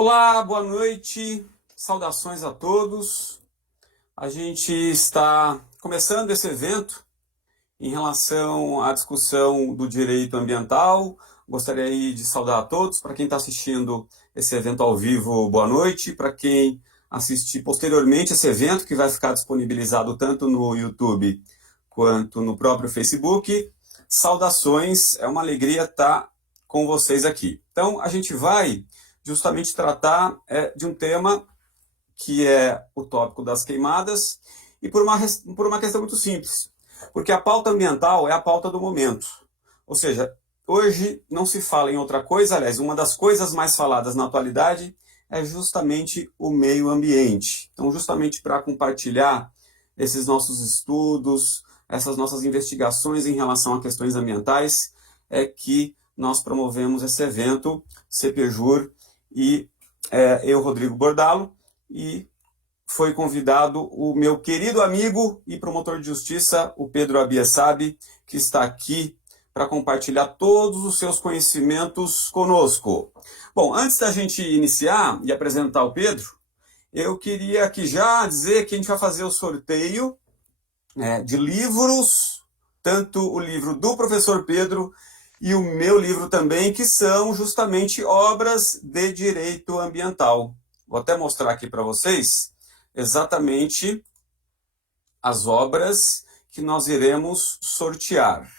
Olá, boa noite, saudações a todos. A gente está começando esse evento em relação à discussão do direito ambiental. Gostaria aí de saudar a todos. Para quem está assistindo esse evento ao vivo, boa noite. Para quem assistir posteriormente esse evento, que vai ficar disponibilizado tanto no YouTube quanto no próprio Facebook, saudações, é uma alegria estar com vocês aqui. Então, a gente vai justamente tratar de um tema que é o tópico das queimadas, e por uma questão muito simples, porque a pauta ambiental é a pauta do momento. Ou seja, hoje não se fala em outra coisa, aliás, uma das coisas mais faladas na atualidade é justamente o meio ambiente. Então, justamente para compartilhar esses nossos estudos, essas nossas investigações em relação a questões ambientais, é que nós promovemos esse evento, CPJur, e eu, Rodrigo Bordalo, e foi convidado o meu querido amigo e promotor de justiça, o Pedro Abiessabi, que está aqui para compartilhar todos os seus conhecimentos conosco. Bom, antes da gente iniciar e apresentar o Pedro, eu queria aqui já dizer que a gente vai fazer o sorteio de livros, tanto o livro do professor Pedro e o meu livro também, que são justamente obras de direito ambiental. Vou até mostrar aqui para vocês exatamente as obras que nós iremos sortear.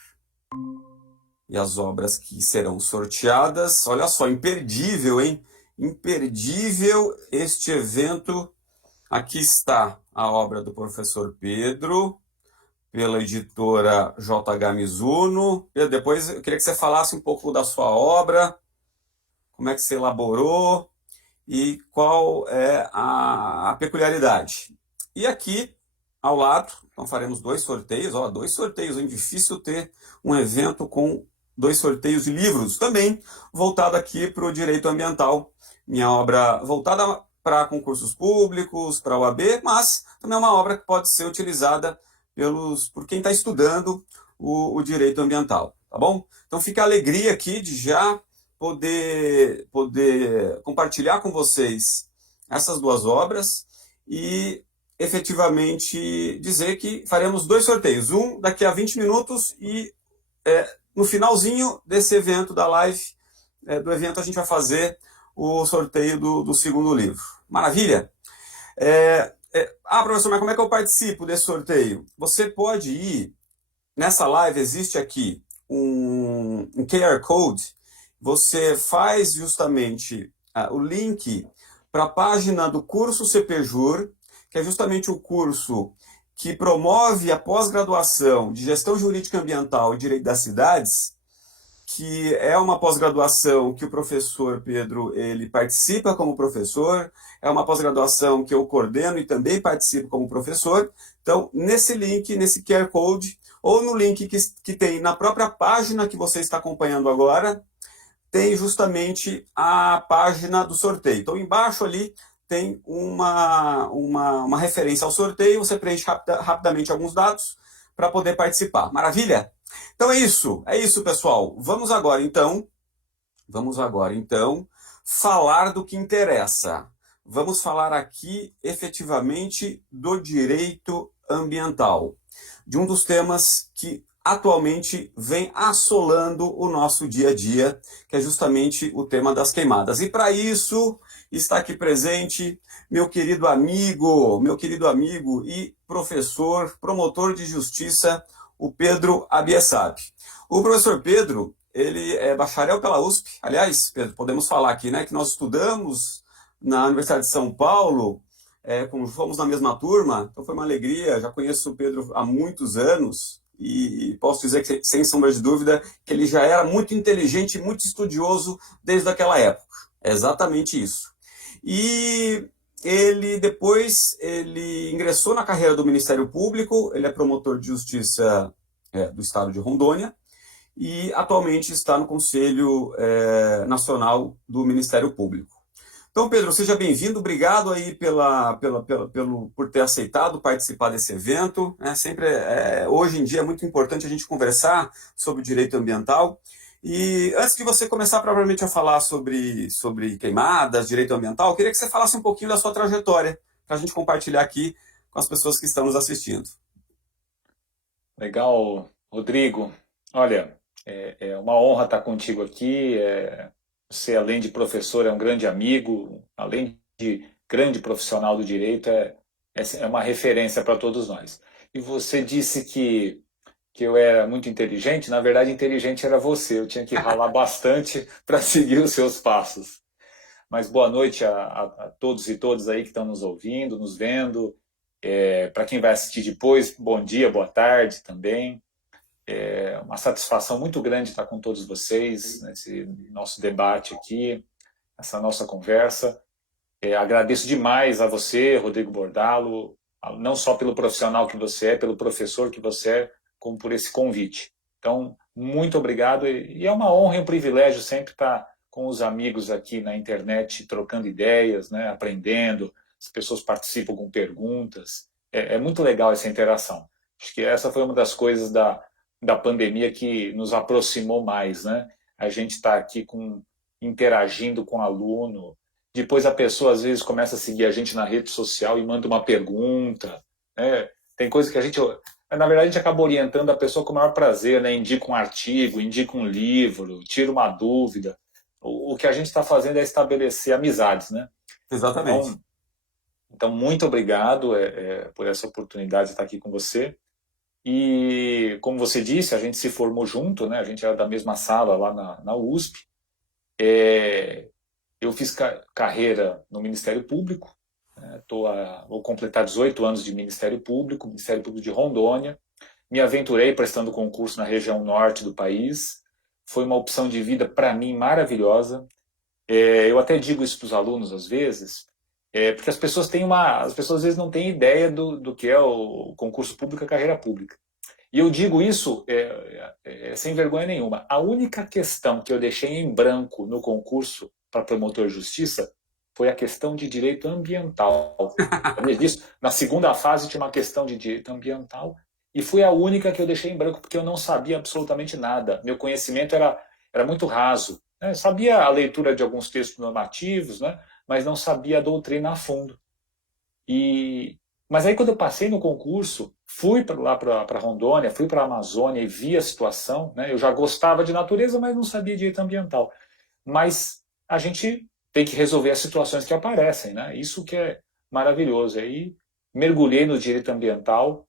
E as obras que serão sorteadas, olha só, imperdível, hein? Imperdível este evento. Aqui está a obra do professor Pedro, pela editora JH Mizuno. Depois eu queria que você falasse um pouco da sua obra, como é que você elaborou e qual é a peculiaridade. E aqui, ao lado, então faremos dois sorteios. Dois sorteios, é difícil ter um evento com dois sorteios de livros, também voltado aqui para o direito ambiental. Minha obra voltada para concursos públicos, para a OAB, mas também é uma obra que pode ser utilizada por quem está estudando o direito ambiental, tá bom? Então fica a alegria aqui de já poder compartilhar com vocês essas duas obras e efetivamente dizer que faremos dois sorteios, um daqui a 20 minutos e no finalzinho desse evento, da live, do evento, a gente vai fazer o sorteio do segundo livro. Maravilha? Professor, mas como é que eu participo desse sorteio? Você pode ir, nessa live existe aqui um QR Code, você faz justamente o link para a página do curso CPJur, que é justamente o curso que promove a pós-graduação de Gestão Jurídica Ambiental e Direito das Cidades, que é uma pós-graduação que o professor Pedro ele participa como professor, é uma pós-graduação que eu coordeno e também participo como professor. Então, nesse link, nesse QR Code, ou no link que tem na própria página que você está acompanhando agora, tem justamente a página do sorteio. Então, embaixo ali tem uma referência ao sorteio, você preenche rapidamente alguns dados para poder participar. Maravilha? Então é isso, pessoal. Vamos agora então falar do que interessa. Vamos falar aqui efetivamente do direito ambiental, de um dos temas que atualmente vem assolando o nosso dia a dia, que é justamente o tema das queimadas. E para isso está aqui presente meu querido amigo e professor, promotor de justiça, o Pedro Abiessabi. O professor Pedro, ele é bacharel pela USP. Aliás, Pedro, podemos falar aqui, né, que nós estudamos na Universidade de São Paulo, fomos na mesma turma, então foi uma alegria. Já conheço o Pedro há muitos anos e posso dizer que, sem sombra de dúvida, que ele já era muito inteligente, muito estudioso desde aquela época. É exatamente isso. E depois ele ingressou na carreira do Ministério Público, ele é promotor de justiça do estado de Rondônia e atualmente está no Conselho Nacional do Ministério Público. Então, Pedro, seja bem-vindo, obrigado aí por ter aceitado participar desse evento. Hoje em dia é muito importante a gente conversar sobre o direito ambiental E antes de você começar propriamente a falar sobre queimadas, direito ambiental, eu queria que você falasse um pouquinho da sua trajetória, para a gente compartilhar aqui com as pessoas que estão nos assistindo. Legal, Rodrigo. Olha, é uma honra estar contigo aqui. Você, além de professor, é um grande amigo, além de grande profissional do direito, é uma referência para todos nós. E você disse que eu era muito inteligente. Na verdade, inteligente era você. Eu tinha que ralar bastante para seguir os seus passos. Mas boa noite a todos e todas aí que estão nos ouvindo, nos vendo. Para quem vai assistir depois, bom dia, boa tarde também. É uma satisfação muito grande estar com todos vocês nesse nosso debate aqui, essa nossa conversa. Agradeço demais a você, Rodrigo Bordalo, não só pelo profissional que você é, pelo professor que você é, como por esse convite. Então, muito obrigado e é uma honra e um privilégio sempre estar com os amigos aqui na internet, trocando ideias, né, aprendendo, as pessoas participam com perguntas. É muito legal essa interação. Acho que essa foi uma das coisas da pandemia que nos aproximou mais, né? A gente está aqui interagindo com o aluno, depois a pessoa às vezes começa a seguir a gente na rede social e manda uma pergunta, né? Tem coisa que na verdade, a gente acaba orientando a pessoa com o maior prazer, né? Indica um artigo, indica um livro, tira uma dúvida. O que a gente está fazendo é estabelecer amizades, né? Exatamente. Então, então muito obrigado por essa oportunidade de estar aqui com você. E, como você disse, a gente se formou junto, né? A gente era da mesma sala lá na USP. Eu fiz carreira no Ministério Público, né? Vou completar 18 anos de Ministério Público de Rondônia. Me aventurei prestando concurso na região norte do país. Foi uma opção de vida para mim maravilhosa. Eu até digo isso para os alunos às vezes, porque as pessoas às vezes não têm ideia do que é o concurso público e a carreira pública. E eu digo isso sem vergonha nenhuma. A única questão que eu deixei em branco no concurso para promotor de justiça foi a questão de direito ambiental. Sabia disso? Na segunda fase tinha uma questão de direito ambiental e foi a única que eu deixei em branco porque eu não sabia absolutamente nada. Meu conhecimento era muito raso, né? Eu sabia a leitura de alguns textos normativos, né? Mas não sabia a doutrina a fundo. E, mas aí quando eu passei no concurso, fui lá para Rondônia, fui para a Amazônia e vi a situação, né? Eu já gostava de natureza, mas não sabia direito ambiental. Mas a gente tem que resolver as situações que aparecem, né? Isso que é maravilhoso. Aí mergulhei no direito ambiental,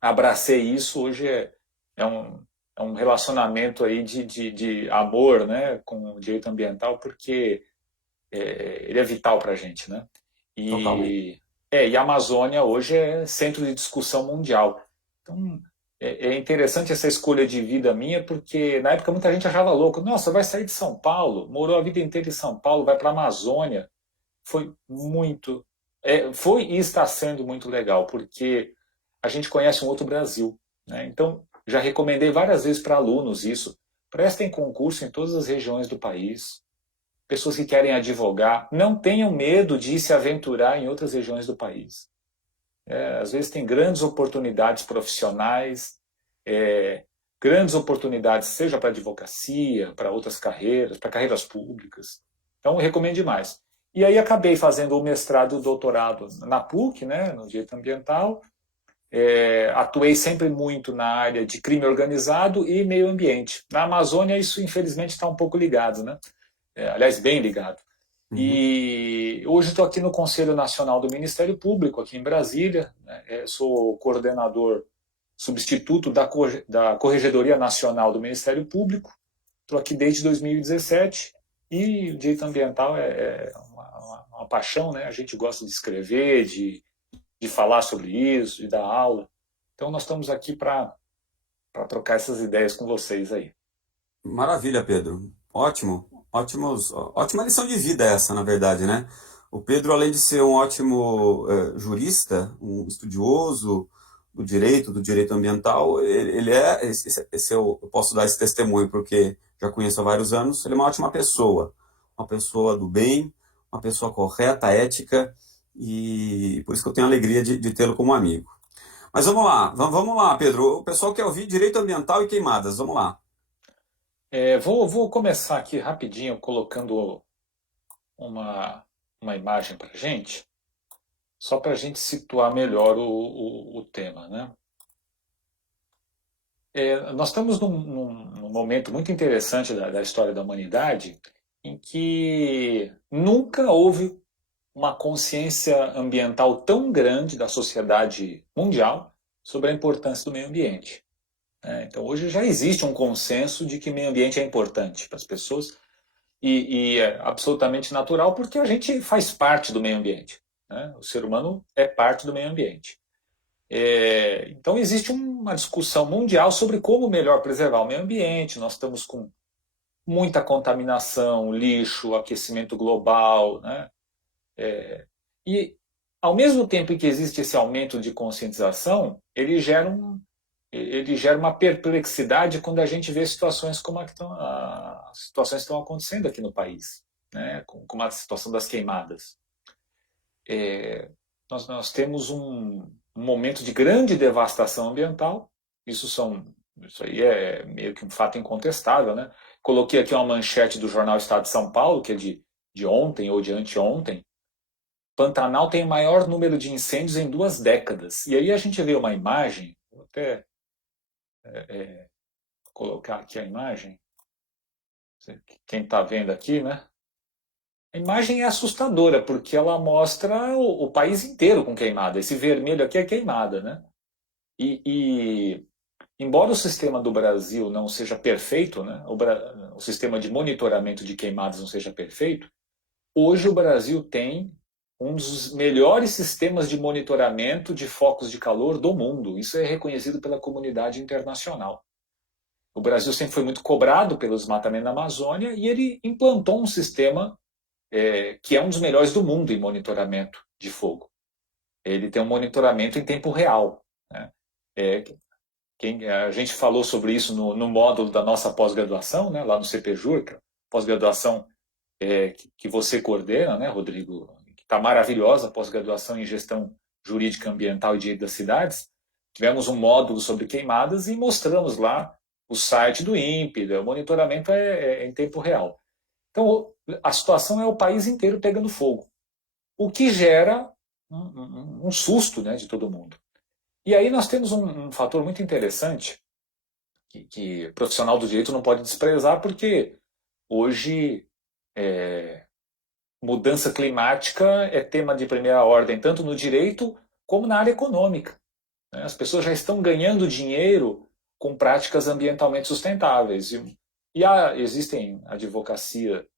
abracei isso, hoje é um, é um relacionamento aí de amor, né, com o direito ambiental, porque ele é vital para a gente, né? Totalmente. E a Amazônia hoje é centro de discussão mundial. Então, é interessante essa escolha de vida minha, porque na época muita gente achava louco. Nossa, vai sair de São Paulo, morou a vida inteira em São Paulo, vai para a Amazônia. Foi e está sendo muito legal, porque a gente conhece um outro Brasil, né? Então, já recomendei várias vezes para alunos isso. Prestem concurso em todas as regiões do país, pessoas que querem advogar, não tenham medo de se aventurar em outras regiões do país. Às vezes tem grandes oportunidades profissionais, é, grandes oportunidades, seja para advocacia, para outras carreiras, para carreiras públicas. Então, eu recomendo demais. E aí acabei fazendo o mestrado e o doutorado na PUC, né, no direito ambiental. Atuei sempre muito na área de crime organizado e meio ambiente. Na Amazônia, isso infelizmente está um pouco ligado, né? Aliás, bem ligado. Uhum. E hoje estou aqui no Conselho Nacional do Ministério Público, aqui em Brasília, né? Sou coordenador substituto da Corregedoria Nacional do Ministério Público. Estou aqui desde 2017 e o direito ambiental é uma paixão, né? A gente gosta de escrever, de falar sobre isso, de dar aula. Então nós estamos aqui para trocar essas ideias com vocês aí. Maravilha, Pedro. Ótimo. Ótima lição de vida essa, na verdade, né? O Pedro, além de ser um ótimo jurista, um estudioso do direito ambiental, ele é, eu posso dar esse testemunho porque já conheço há vários anos, ele é uma pessoa do bem, uma pessoa correta, ética, e por isso que eu tenho a alegria de tê-lo como amigo. Mas vamos lá, vamos lá, Pedro. O pessoal quer ouvir direito ambiental e queimadas, vamos lá. Vou começar aqui rapidinho colocando uma imagem para a gente, só para a gente situar melhor o tema, né? Nós estamos num momento muito interessante da história da humanidade em que nunca houve uma consciência ambiental tão grande da sociedade mundial sobre a importância do meio ambiente. Então, hoje já existe um consenso de que meio ambiente é importante para as pessoas e é absolutamente natural porque a gente faz parte do meio ambiente, né? O ser humano é parte do meio ambiente. Então, existe uma discussão mundial sobre como melhor preservar o meio ambiente. Nós estamos com muita contaminação, lixo, aquecimento global, né? E, ao mesmo tempo em que existe esse aumento de conscientização, ele gera uma perplexidade quando a gente vê situações como as situações que estão acontecendo aqui no país, né? Como a situação das queimadas. Nós temos um momento de grande devastação ambiental. Isso aí é meio que um fato incontestável, né? Coloquei aqui uma manchete do jornal Estado de São Paulo, que é de ontem ou de anteontem. Pantanal tem o maior número de incêndios em 2 décadas. E aí a gente vê uma imagem, vou até colocar aqui a imagem, quem está vendo aqui, né? A imagem é assustadora, porque ela mostra o país inteiro com queimada. Esse vermelho aqui é queimada, né? E embora o sistema do Brasil não seja perfeito, né? O sistema de monitoramento de queimadas não seja perfeito, hoje o Brasil tem um dos melhores sistemas de monitoramento de focos de calor do mundo. Isso é reconhecido pela comunidade internacional. O Brasil sempre foi muito cobrado pelo desmatamento da Amazônia e ele implantou um sistema que é um dos melhores do mundo em monitoramento de fogo. Ele tem um monitoramento em tempo real, né? A gente falou sobre isso no módulo da nossa pós-graduação, né, lá no CPJUR, pós-graduação que você coordena, né, Rodrigo, que está maravilhosa, pós-graduação em gestão jurídica ambiental e direito das cidades. Tivemos um módulo sobre queimadas e mostramos lá o site do INPE, o monitoramento é em tempo real. Então, a situação é o país inteiro pegando fogo, o que gera um susto, né, de todo mundo. E aí nós temos um fator muito interessante que o profissional do direito não pode desprezar, porque hoje mudança climática é tema de primeira ordem, tanto no direito como na área econômica, né? As pessoas já estão ganhando dinheiro com práticas ambientalmente sustentáveis. Existem a advocacia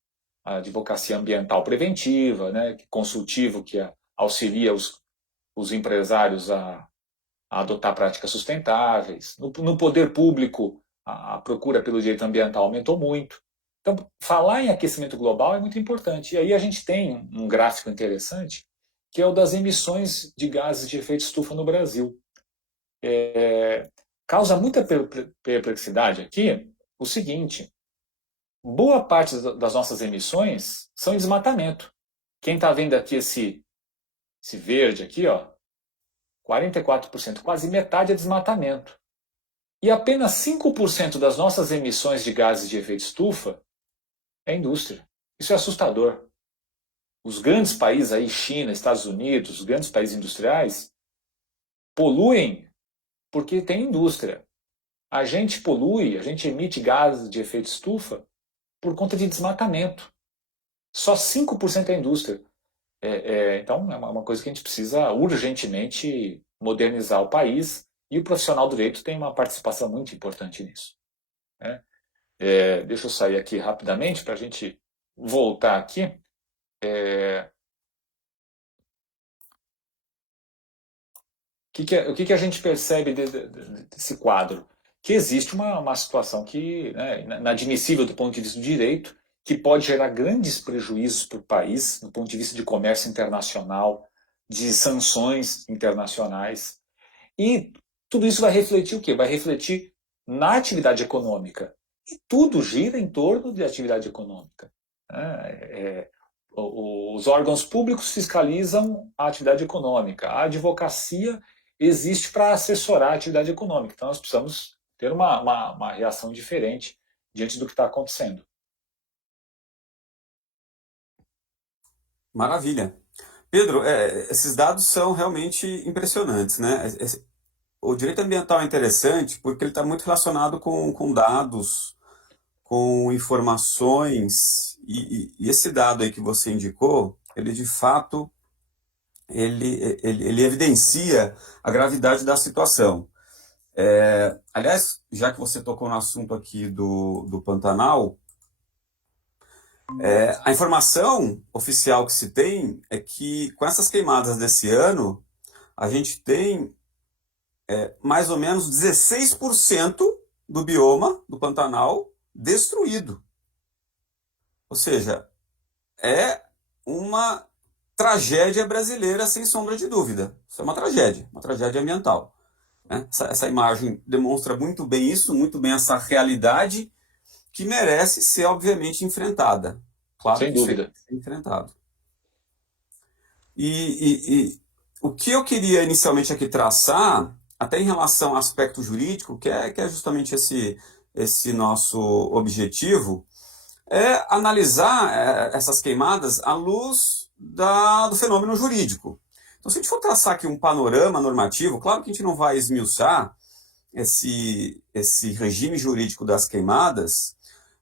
ambiental preventiva, né, consultivo, que auxilia os empresários a adotar práticas sustentáveis. No poder público, a procura pelo direito ambiental aumentou muito. Então, falar em aquecimento global é muito importante. E aí a gente tem um gráfico interessante, que é o das emissões de gases de efeito estufa no Brasil. Causa muita perplexidade aqui o seguinte: boa parte das nossas emissões são em desmatamento. Quem está vendo aqui esse verde aqui, ó, 44%, quase metade é desmatamento. E apenas 5% das nossas emissões de gases de efeito estufa é indústria. Isso é assustador. Os grandes países aí, China, Estados Unidos, os grandes países industriais, poluem porque tem indústria. A gente polui, a gente emite gases de efeito estufa por conta de desmatamento. Só 5% é indústria. Então, é uma coisa que a gente precisa urgentemente modernizar o país, e o profissional do direito tem uma participação muito importante nisso, né? Deixa eu sair aqui rapidamente para a gente voltar aqui. O que a gente percebe desse quadro? Que existe uma situação que, né, inadmissível do ponto de vista do direito, que pode gerar grandes prejuízos para o país, do ponto de vista de comércio internacional, de sanções internacionais. E tudo isso vai refletir o quê? Vai refletir na atividade econômica. E tudo gira em torno de atividade econômica. Os órgãos públicos fiscalizam a atividade econômica. A advocacia existe para assessorar a atividade econômica. Então, nós precisamos ter uma reação diferente diante do que está acontecendo. Maravilha. Pedro, esses dados são realmente impressionantes, né? O direito ambiental é interessante porque ele está muito relacionado com dados, com informações, e esse dado aí que você indicou, ele de fato, ele evidencia a gravidade da situação. Aliás, já que você tocou no assunto aqui do Pantanal, a informação oficial que se tem é que com essas queimadas desse ano, a gente tem mais ou menos 16% do bioma do Pantanal destruído. Ou seja, é uma tragédia brasileira, sem sombra de dúvida. Isso é uma tragédia ambiental. Né? Essa imagem demonstra muito bem isso, muito bem essa realidade que merece ser, obviamente, enfrentada. Claro Sem que isso tem dúvida. que ser enfrentado. E o que eu queria inicialmente aqui traçar, até em relação ao aspecto jurídico, que é justamente esse nosso objetivo, é analisar essas queimadas à luz do fenômeno jurídico. Então, se a gente for traçar aqui um panorama normativo, claro que a gente não vai esmiuçar esse regime jurídico das queimadas.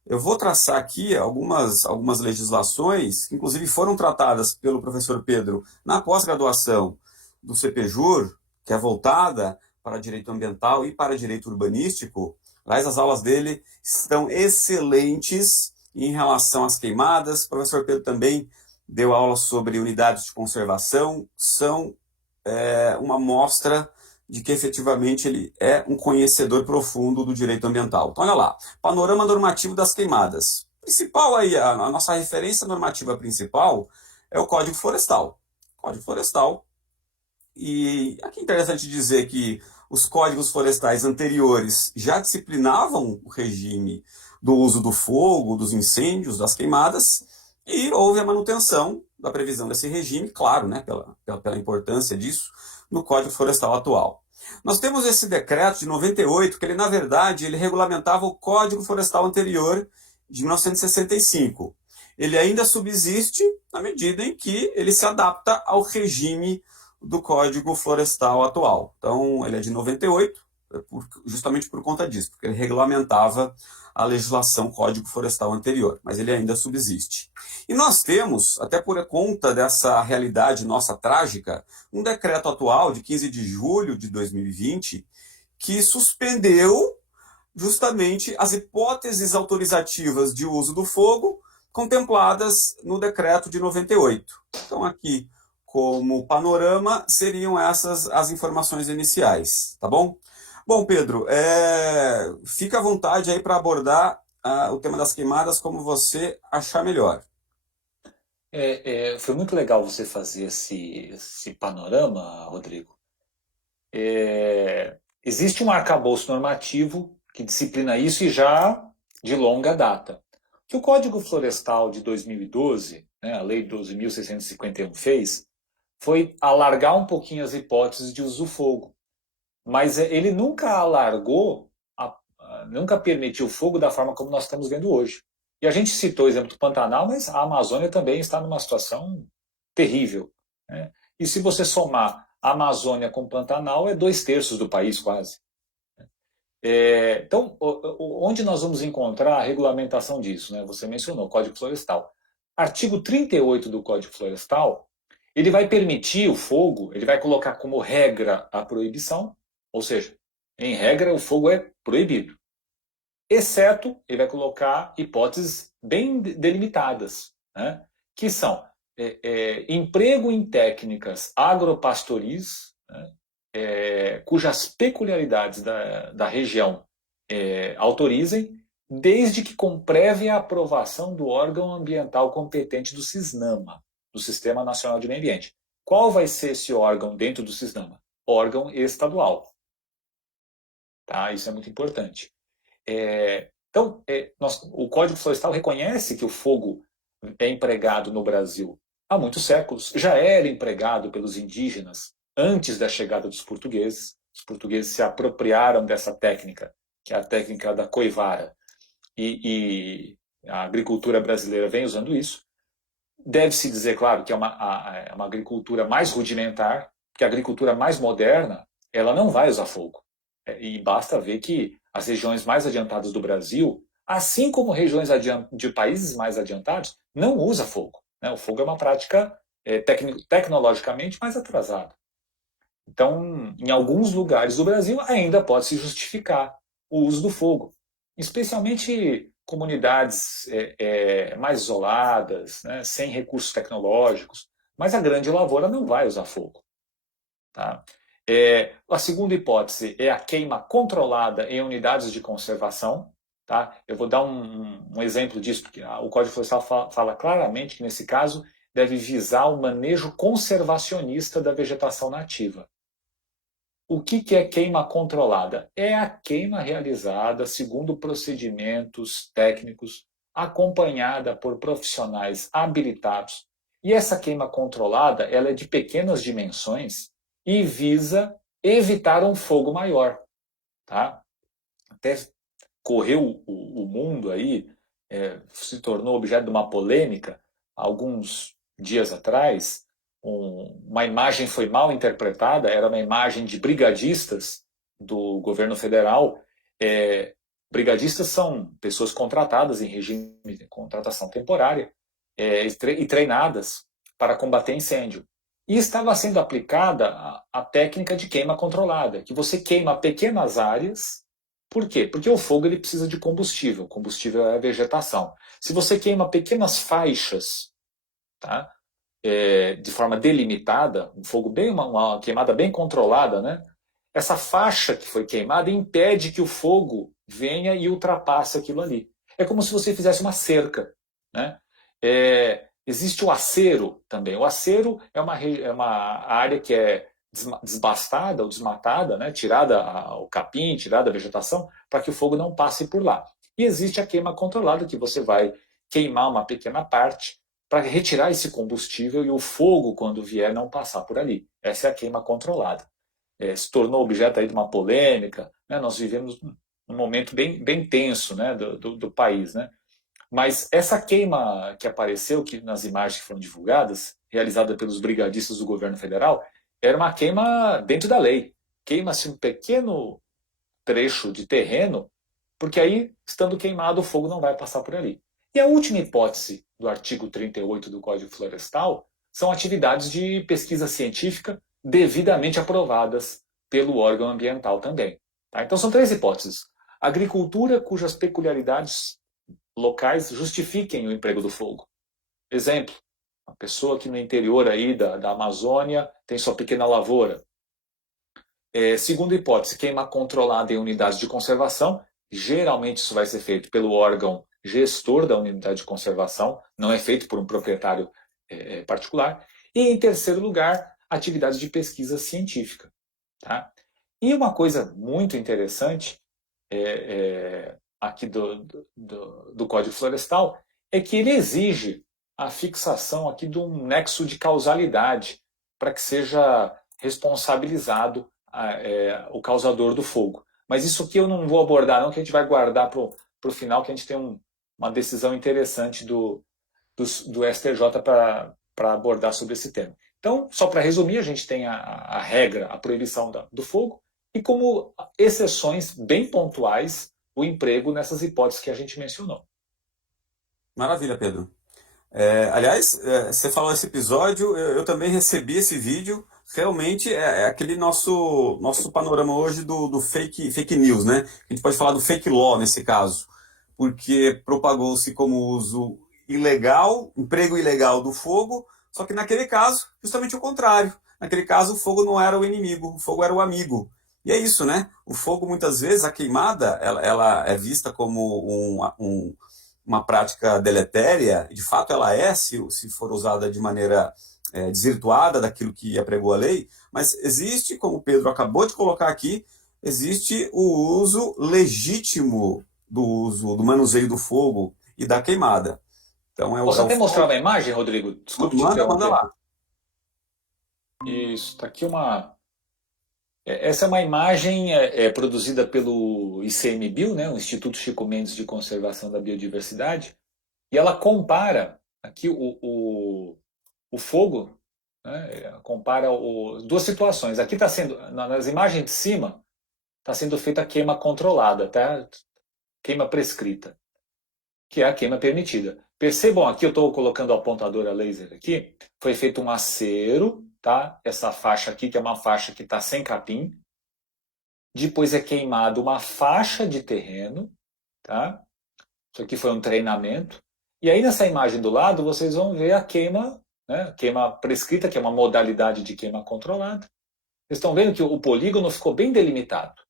Eu vou traçar aqui algumas legislações, que inclusive foram tratadas pelo professor Pedro na pós-graduação do CPJUR, que é voltada para direito ambiental e para direito urbanístico. Aliás, as aulas dele estão excelentes em relação às queimadas. O professor Pedro também deu aula sobre unidades de conservação. São uma amostra de que efetivamente ele é um conhecedor profundo do direito ambiental. Então, olha lá, panorama normativo das queimadas. Principal aí, a nossa referência normativa principal é o Código Florestal. Código Florestal. E aqui é interessante dizer que os códigos florestais anteriores já disciplinavam o regime do uso do fogo, dos incêndios, das queimadas, e houve a manutenção da previsão desse regime, claro, né, pela importância disso, no Código Florestal atual. Nós temos esse decreto de 98, que ele, na verdade, ele regulamentava o Código Florestal anterior de 1965. Ele ainda subsiste na medida em que ele se adapta ao regime do Código Florestal atual. Então, ele é de 98, justamente por conta disso, porque ele regulamentava a legislação Código Florestal anterior, mas ele ainda subsiste. E nós temos, até por conta dessa realidade nossa trágica, um decreto atual de 15 de julho de 2020 que suspendeu justamente as hipóteses autorizativas de uso do fogo contempladas no decreto de 98. Então, aqui, como panorama, seriam essas as informações iniciais, tá bom? Bom, Pedro, fica à vontade aí para abordar o tema das queimadas como você achar melhor. Foi muito legal você fazer esse panorama, Rodrigo. Existe um arcabouço normativo que disciplina isso e já de longa data. O que o Código Florestal de 2012, né, a Lei 12.651, fez foi alargar um pouquinho as hipóteses de uso do fogo. Mas ele nunca alargou, nunca permitiu o fogo da forma como nós estamos vendo hoje. E a gente citou o exemplo do Pantanal, mas a Amazônia também está numa situação terrível. Né? E se você somar a Amazônia com o Pantanal, é 2/3 do país quase. Então, onde nós vamos encontrar a regulamentação disso? Né? Você mencionou o Código Florestal. Artigo 38 do Código Florestal, ele vai permitir o fogo, ele vai colocar como regra a proibição, ou seja, em regra o fogo é proibido. Exceto, ele vai colocar hipóteses bem delimitadas, né? Que são emprego em técnicas agropastoris, né? Cujas peculiaridades da região autorizem, desde que com prévia aprovação do órgão ambiental competente do CISNAMA, do Sistema Nacional de Meio Ambiente. Qual vai ser esse órgão dentro do CISNAMA? Órgão estadual. Tá? Isso é muito importante. Então, o Código Florestal reconhece que o fogo é empregado no Brasil há muitos séculos, já era empregado pelos indígenas antes da chegada dos portugueses. Os portugueses se apropriaram dessa técnica, que é a técnica da coivara, e a agricultura brasileira vem usando isso. Deve-se dizer, claro, que é uma agricultura mais rudimentar, que a agricultura mais moderna, ela não vai usar fogo. E basta ver que as regiões mais adiantadas do Brasil, assim como regiões de países mais adiantados, não usa fogo. Né? O fogo é uma prática tecnologicamente mais atrasada. Então, em alguns lugares do Brasil, ainda pode se justificar o uso do fogo, especialmente comunidades mais isoladas, né, sem recursos tecnológicos, mas a grande lavoura não vai usar fogo. Tá? A segunda hipótese é a queima controlada em unidades de conservação. Tá? Eu vou dar um exemplo disso, porque o Código Florestal fala claramente que, nesse caso, deve visar o manejo conservacionista da vegetação nativa. O que é queima controlada? É a queima realizada segundo procedimentos técnicos, acompanhada por profissionais habilitados. E essa queima controlada, ela é de pequenas dimensões e visa evitar um fogo maior. Tá? Até correu o mundo aí, se tornou objeto de uma polêmica alguns dias atrás. Uma imagem foi mal interpretada, era uma imagem de brigadistas do governo federal. Brigadistas são pessoas contratadas em regime de contratação temporária e treinadas para combater incêndio. E estava sendo aplicada a técnica de queima controlada, que você queima pequenas áreas. Por quê? Porque o fogo ele precisa de combustível. O combustível é a vegetação. Se você queima pequenas faixas, tá? De forma delimitada, um fogo bem, uma queimada bem controlada, né? Essa faixa que foi queimada impede que o fogo venha e ultrapasse aquilo ali. É como se você fizesse uma cerca, né? Existe o acero também. O acero é uma área que é desbastada ou desmatada, né? Tirada o capim, tirada a vegetação, para que o fogo não passe por lá. E existe a queima controlada, que você vai queimar uma pequena parte para retirar esse combustível e o fogo, quando vier, não passar por ali. Essa é a queima controlada. Se tornou objeto aí de uma polêmica, né? Nós vivemos um momento bem tenso, né? do país. Né? Mas essa queima que apareceu nas imagens que foram divulgadas, realizada pelos brigadistas do governo federal, era uma queima dentro da lei. Queima-se um pequeno trecho de terreno, porque aí, estando queimado, o fogo não vai passar por ali. E a última hipótese do artigo 38 do Código Florestal são atividades de pesquisa científica devidamente aprovadas pelo órgão ambiental também. Tá? Então são três hipóteses. Agricultura cujas peculiaridades locais justifiquem o emprego do fogo. Exemplo, uma pessoa que no interior aí da Amazônia tem sua pequena lavoura. Segunda hipótese, queima controlada em unidades de conservação. Geralmente isso vai ser feito pelo órgão gestor da unidade de conservação, não é feito por um proprietário particular. E, em terceiro lugar, atividades de pesquisa científica. Tá? E uma coisa muito interessante aqui do Código Florestal é que ele exige a fixação aqui de um nexo de causalidade para que seja responsabilizado o causador do fogo. Mas isso aqui eu não vou abordar, não, que a gente vai guardar para o final, que a gente tem uma decisão interessante do STJ para abordar sobre esse tema. Então, só para resumir, a gente tem a regra, a proibição do fogo, e como exceções bem pontuais, o emprego nessas hipóteses que a gente mencionou. Maravilha, Pedro. Aliás, você falou esse episódio, eu também recebi esse vídeo. Realmente é aquele nosso panorama hoje do fake news, né? A gente pode falar do fake law nesse caso, porque propagou-se como uso ilegal, emprego ilegal do fogo, só que naquele caso, justamente o contrário. Naquele caso, o fogo não era o inimigo, o fogo era o amigo. E é isso, né? O fogo, muitas vezes, a queimada, ela é vista como uma prática deletéria, de fato ela é, se for usada de maneira desvirtuada daquilo que apregou a lei, mas existe, como o Pedro acabou de colocar aqui, existe o uso legítimo do manuseio do fogo e da queimada. Então Posso até mostrar fogo. uma imagem, Rodrigo? Desculpe te Manda interromper. lá. Isso, está aqui uma Essa é uma imagem produzida pelo ICMBio, né, o Instituto Chico Mendes de Conservação da Biodiversidade, e ela compara aqui o fogo, né, compara duas situações. Aqui está sendo, nas imagens de cima, está sendo feita a queima controlada, tá? Queima prescrita, que é a queima permitida. Percebam aqui, eu estou colocando a apontadora laser aqui, foi feito um acero, tá? Essa faixa aqui, que é uma faixa que está sem capim. Depois é queimado uma faixa de terreno, tá? Isso aqui foi um treinamento. E aí nessa imagem do lado vocês vão ver a queima, né? Queima prescrita, que é uma modalidade de queima controlada. Vocês estão vendo que o polígono ficou bem delimitado,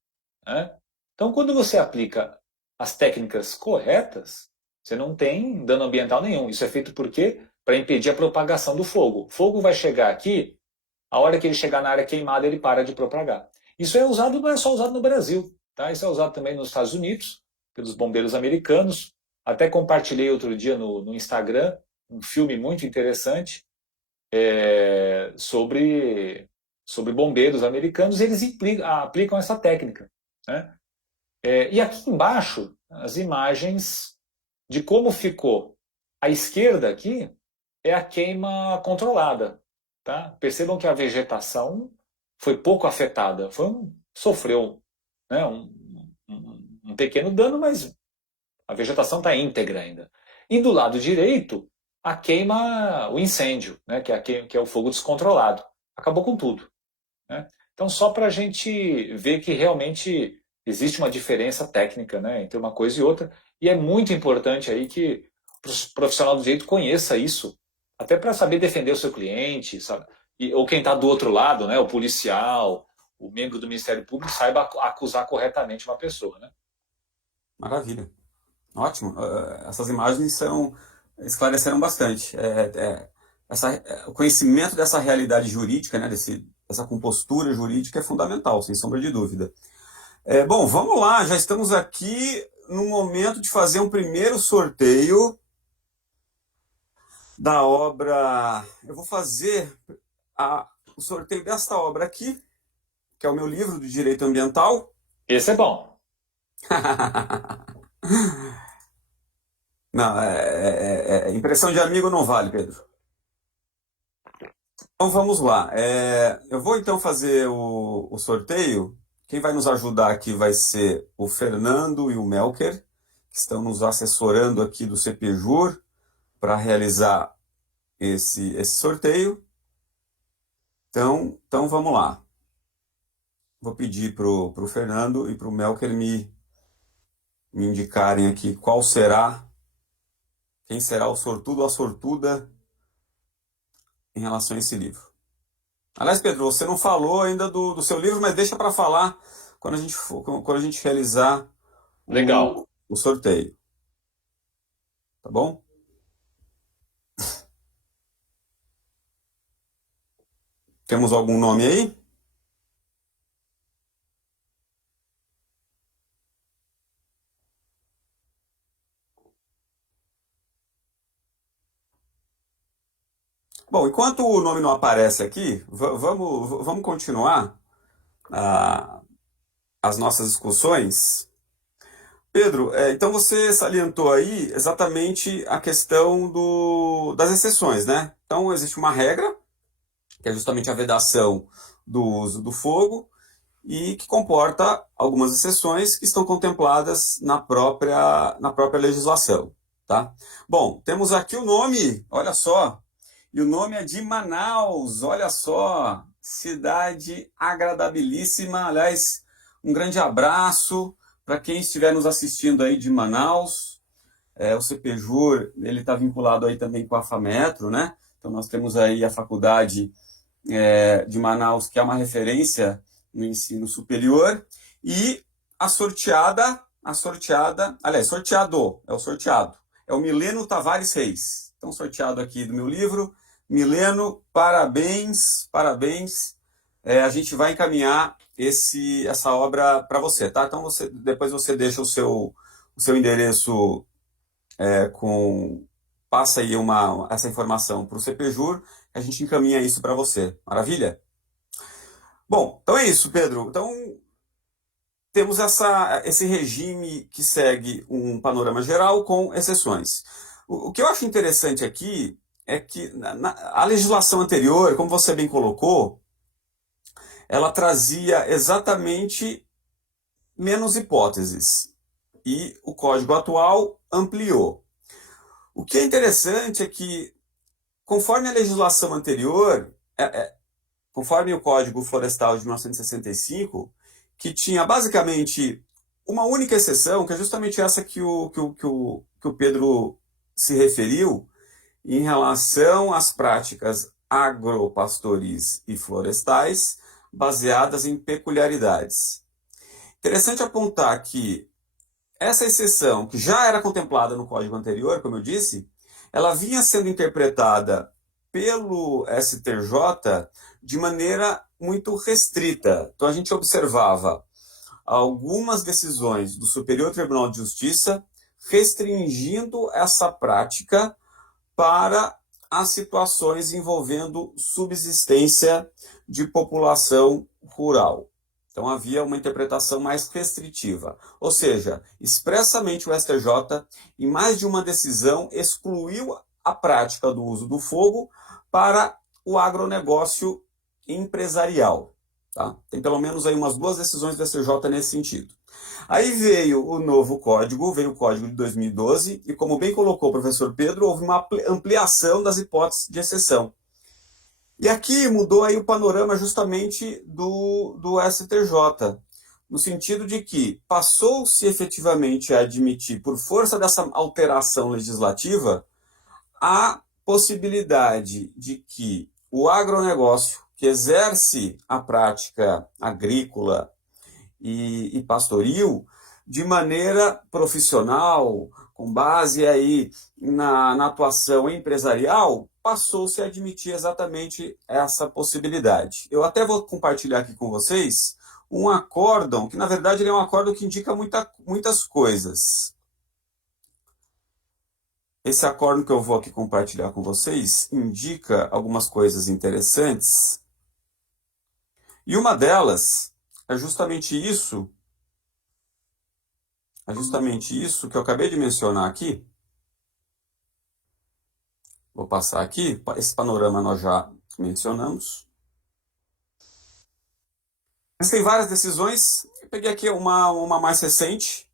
né? Então quando você aplica as técnicas corretas, você não tem dano ambiental nenhum. Isso é feito por quê? Para impedir a propagação do fogo. O fogo vai chegar aqui, a hora que ele chegar na área queimada, ele para de propagar. Isso é usado, não é só usado no Brasil, tá? Isso é usado também nos Estados Unidos, pelos bombeiros americanos. Até compartilhei outro dia no Instagram um filme muito interessante sobre bombeiros americanos, e eles aplicam essa técnica, né? E aqui embaixo, as imagens de como ficou. À esquerda aqui é a queima controlada, tá? Percebam que a vegetação foi pouco afetada, sofreu, né, um pequeno dano, mas a vegetação está íntegra ainda. E do lado direito, a queima, o incêndio, né, que é o fogo descontrolado. Acabou com tudo, né? Então, só para a gente ver que realmente existe uma diferença técnica, né, entre uma coisa e outra, e é muito importante aí que o profissional do direito conheça isso, até para saber defender o seu cliente, sabe? Ou quem está do outro lado, né, o policial, o membro do Ministério Público, saiba acusar corretamente uma pessoa, né? Maravilha. Ótimo. Essas imagens esclareceram bastante. O conhecimento dessa realidade jurídica, né, dessa compostura jurídica é fundamental, sem sombra de dúvida. Bom, vamos lá, já estamos aqui no momento de fazer um primeiro sorteio da obra. Eu vou fazer o sorteio desta obra aqui, que é o meu livro do Direito Ambiental. Esse é bom. Não, impressão de amigo não vale, Pedro. Então vamos lá. Eu vou então fazer o sorteio. Quem vai nos ajudar aqui vai ser o Fernando e o Melker, que estão nos assessorando aqui do CPJur para realizar esse sorteio. Então vamos lá. Vou pedir para o Fernando e para o Melker me indicarem aqui quem será o sortudo ou a sortuda em relação a esse livro. Aliás, Pedro, você não falou ainda do seu livro, mas deixa para falar quando a gente realizar Legal. o sorteio. Tá bom? Temos algum nome aí? Bom, enquanto o nome não aparece aqui, vamos continuar as nossas discussões. Pedro, então você salientou aí exatamente a questão das exceções, né? Então existe uma regra, que é justamente a vedação do uso do fogo, e que comporta algumas exceções que estão contempladas na própria legislação, tá? Bom, temos aqui o nome, olha só, e o nome é de Manaus, olha só, cidade agradabilíssima. Aliás, um grande abraço para quem estiver nos assistindo aí de Manaus. O CPJur, ele está vinculado aí também com a FAMetro, né? Então nós temos aí a faculdade de Manaus, que é uma referência no ensino superior, e aliás, sorteado, é o sorteado, é o Mileno Tavares Reis. Então, sorteado aqui do meu livro, Mileno, parabéns, parabéns. A gente vai encaminhar essa obra para você, tá? Então, depois você deixa o seu endereço passa aí essa informação para o CPJur, a gente encaminha isso para você. Maravilha? Bom, então é isso, Pedro. Então, temos esse regime que segue um panorama geral com exceções. O que eu acho interessante aqui é que a legislação anterior, como você bem colocou, ela trazia exatamente menos hipóteses e o código atual ampliou. O que é interessante é que, conforme a legislação anterior, conforme o Código Florestal de 1965, que tinha basicamente uma única exceção, que é justamente essa que o Pedro se referiu, em relação às práticas agropastoris e florestais baseadas em peculiaridades. Interessante apontar que essa exceção, que já era contemplada no código anterior, como eu disse, ela vinha sendo interpretada pelo STJ de maneira muito restrita. Então a gente observava algumas decisões do Superior Tribunal de Justiça restringindo essa prática para as situações envolvendo subsistência de população rural. Então havia uma interpretação mais restritiva. Ou seja, expressamente o STJ, em mais de uma decisão, excluiu a prática do uso do fogo para o agronegócio empresarial. Tá? Tem pelo menos aí umas duas decisões do STJ nesse sentido. Aí veio o novo código, veio o código de 2012, e como bem colocou o professor Pedro, houve uma ampliação das hipóteses de exceção. E aqui mudou aí o panorama justamente do STJ, no sentido de que passou-se efetivamente a admitir, por força dessa alteração legislativa, a possibilidade de que o agronegócio, que exerce a prática agrícola e pastoril, de maneira profissional, com base aí na atuação empresarial, passou-se a admitir exatamente essa possibilidade. Eu até vou compartilhar aqui com vocês um acórdão, que na verdade ele é um acórdão que indica muitas coisas. Esse acórdão que eu vou aqui compartilhar com vocês indica algumas coisas interessantes. E uma delas é justamente isso que eu acabei de mencionar aqui. Vou passar aqui, esse panorama nós já mencionamos. Mas tem várias decisões, eu peguei aqui uma mais recente,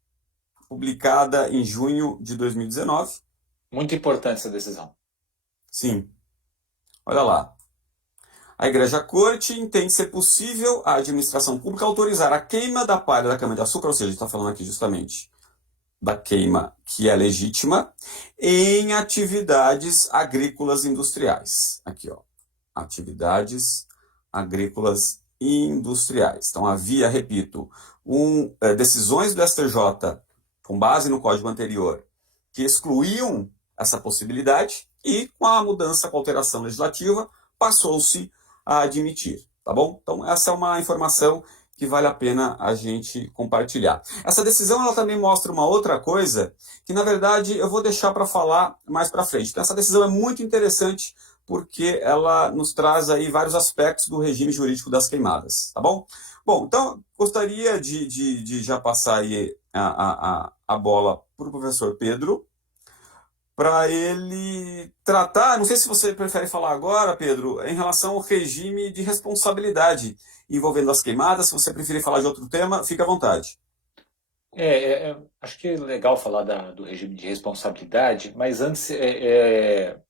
publicada em junho de 2019. Muito importante essa decisão. Sim, olha lá. A Igreja-Corte entende ser possível a administração pública autorizar a queima da palha da cana-de-açúcar, ou seja, a gente está falando aqui justamente da queima que é legítima, em atividades agrícolas industriais. Aqui, ó, atividades agrícolas industriais. Então, havia, repito, decisões do STJ, com base no código anterior, que excluíam essa possibilidade, e com a mudança, com a alteração legislativa, passou-se a admitir, tá bom? Então, essa é uma informação que vale a pena a gente compartilhar. Essa decisão ela também mostra uma outra coisa que, na verdade, eu vou deixar para falar mais para frente. Então, essa decisão é muito interessante porque ela nos traz aí vários aspectos do regime jurídico das queimadas, tá bom? Bom, então, gostaria de já passar aí a bola para o professor Pedro, para ele tratar, não sei se você prefere falar agora, Pedro, em relação ao regime de responsabilidade envolvendo as queimadas. Se você preferir falar de outro tema, fique à vontade. Acho que é legal falar do regime de responsabilidade, mas antes,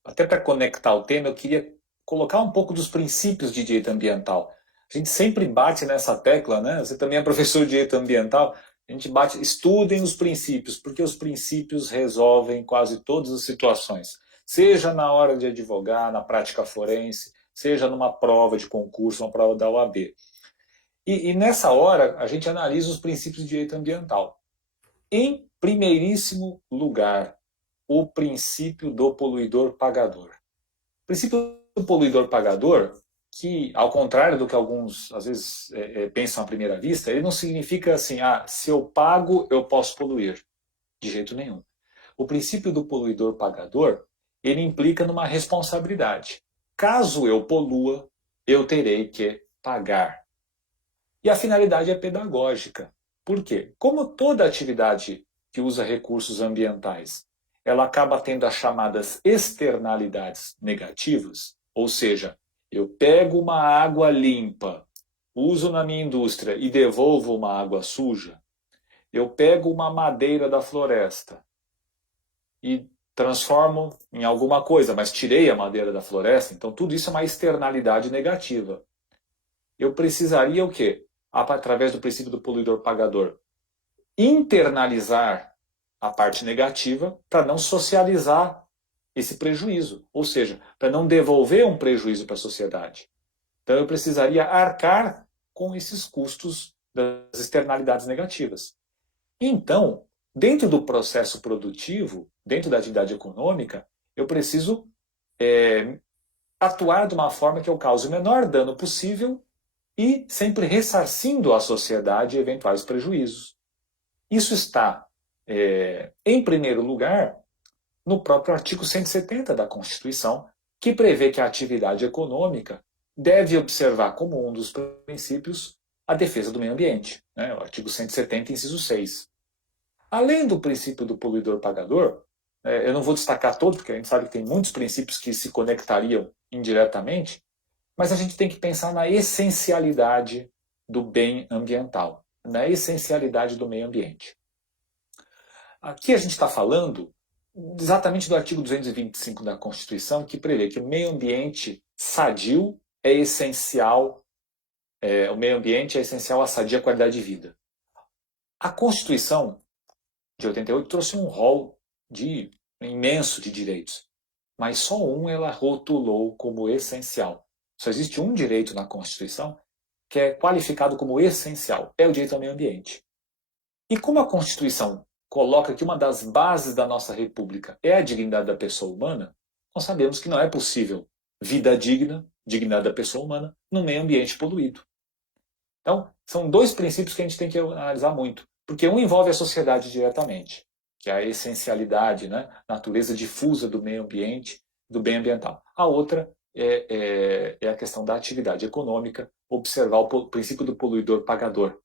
até para conectar o tema, eu queria colocar um pouco dos princípios de direito ambiental. A gente sempre bate nessa tecla, né? Você também é professor de direito ambiental. A gente bate, estudem os princípios, porque os princípios resolvem quase todas as situações. Seja na hora de advogar, na prática forense, seja numa prova de concurso, uma prova da OAB. E nessa hora, a gente analisa os princípios de direito ambiental. Em primeiríssimo lugar, o princípio do poluidor-pagador. O princípio do poluidor-pagador, que, ao contrário do que alguns, às vezes, pensam à primeira vista, ele não significa assim, se eu pago, eu posso poluir. De jeito nenhum. O princípio do poluidor-pagador, ele implica numa responsabilidade. Caso eu polua, eu terei que pagar. E a finalidade é pedagógica. Por quê? Como toda atividade que usa recursos ambientais, ela acaba tendo as chamadas externalidades negativas, ou seja, eu pego uma água limpa, uso na minha indústria e devolvo uma água suja, eu pego uma madeira da floresta e transformo em alguma coisa, mas tirei a madeira da floresta, então tudo isso é uma externalidade negativa. Eu precisaria o quê? Através do princípio do poluidor-pagador, internalizar a parte negativa para não socializar esse prejuízo, ou seja, para não devolver um prejuízo para a sociedade. Então eu precisaria arcar com esses custos das externalidades negativas. Então, dentro do processo produtivo, dentro da atividade econômica, eu preciso atuar de uma forma que eu cause o menor dano possível e sempre ressarcindo à sociedade eventuais prejuízos. Isso está, em primeiro lugar, no próprio artigo 170 da Constituição, que prevê que a atividade econômica deve observar como um dos princípios a defesa do meio ambiente, né? O artigo 170, inciso 6. Além do princípio do poluidor-pagador, eu não vou destacar todos, porque a gente sabe que tem muitos princípios que se conectariam indiretamente, mas a gente tem que pensar na essencialidade do bem ambiental, na essencialidade do meio ambiente. Aqui a gente está falando exatamente do artigo 225 da Constituição, que prevê que o meio ambiente sadio é essencial, o meio ambiente é essencial à sadia qualidade de vida. A Constituição de 88 trouxe um rol imenso de direitos, mas só um ela rotulou como essencial. Só existe um direito na Constituição que é qualificado como essencial, é o direito ao meio ambiente. E como a Constituição coloca que uma das bases da nossa República é a dignidade da pessoa humana, nós sabemos que não é possível vida digna, dignidade da pessoa humana, num meio ambiente poluído. Então, são dois princípios que a gente tem que analisar muito, porque um envolve a sociedade diretamente, que é a essencialidade, né, natureza difusa do meio ambiente, do bem ambiental. A outra é a questão da atividade econômica, observar o princípio do poluidor-pagador.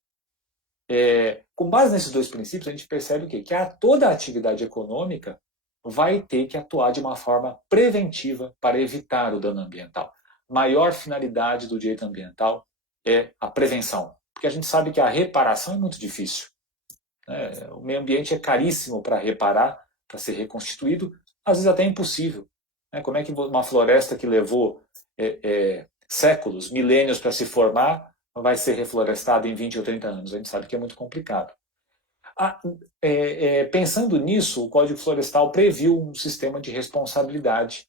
Com base nesses dois princípios, a gente percebe o quê? Que toda a atividade econômica vai ter que atuar de uma forma preventiva para evitar o dano ambiental. Maior finalidade do direito ambiental é a prevenção, porque a gente sabe que a reparação é muito difícil. Né? O meio ambiente é caríssimo para reparar, para ser reconstituído, às vezes até impossível. Né? Como é que uma floresta que levou séculos, milênios para se formar, vai ser reflorestada em 20 ou 30 anos? A gente sabe que é muito complicado. Pensando nisso, o Código Florestal previu um sistema de responsabilidade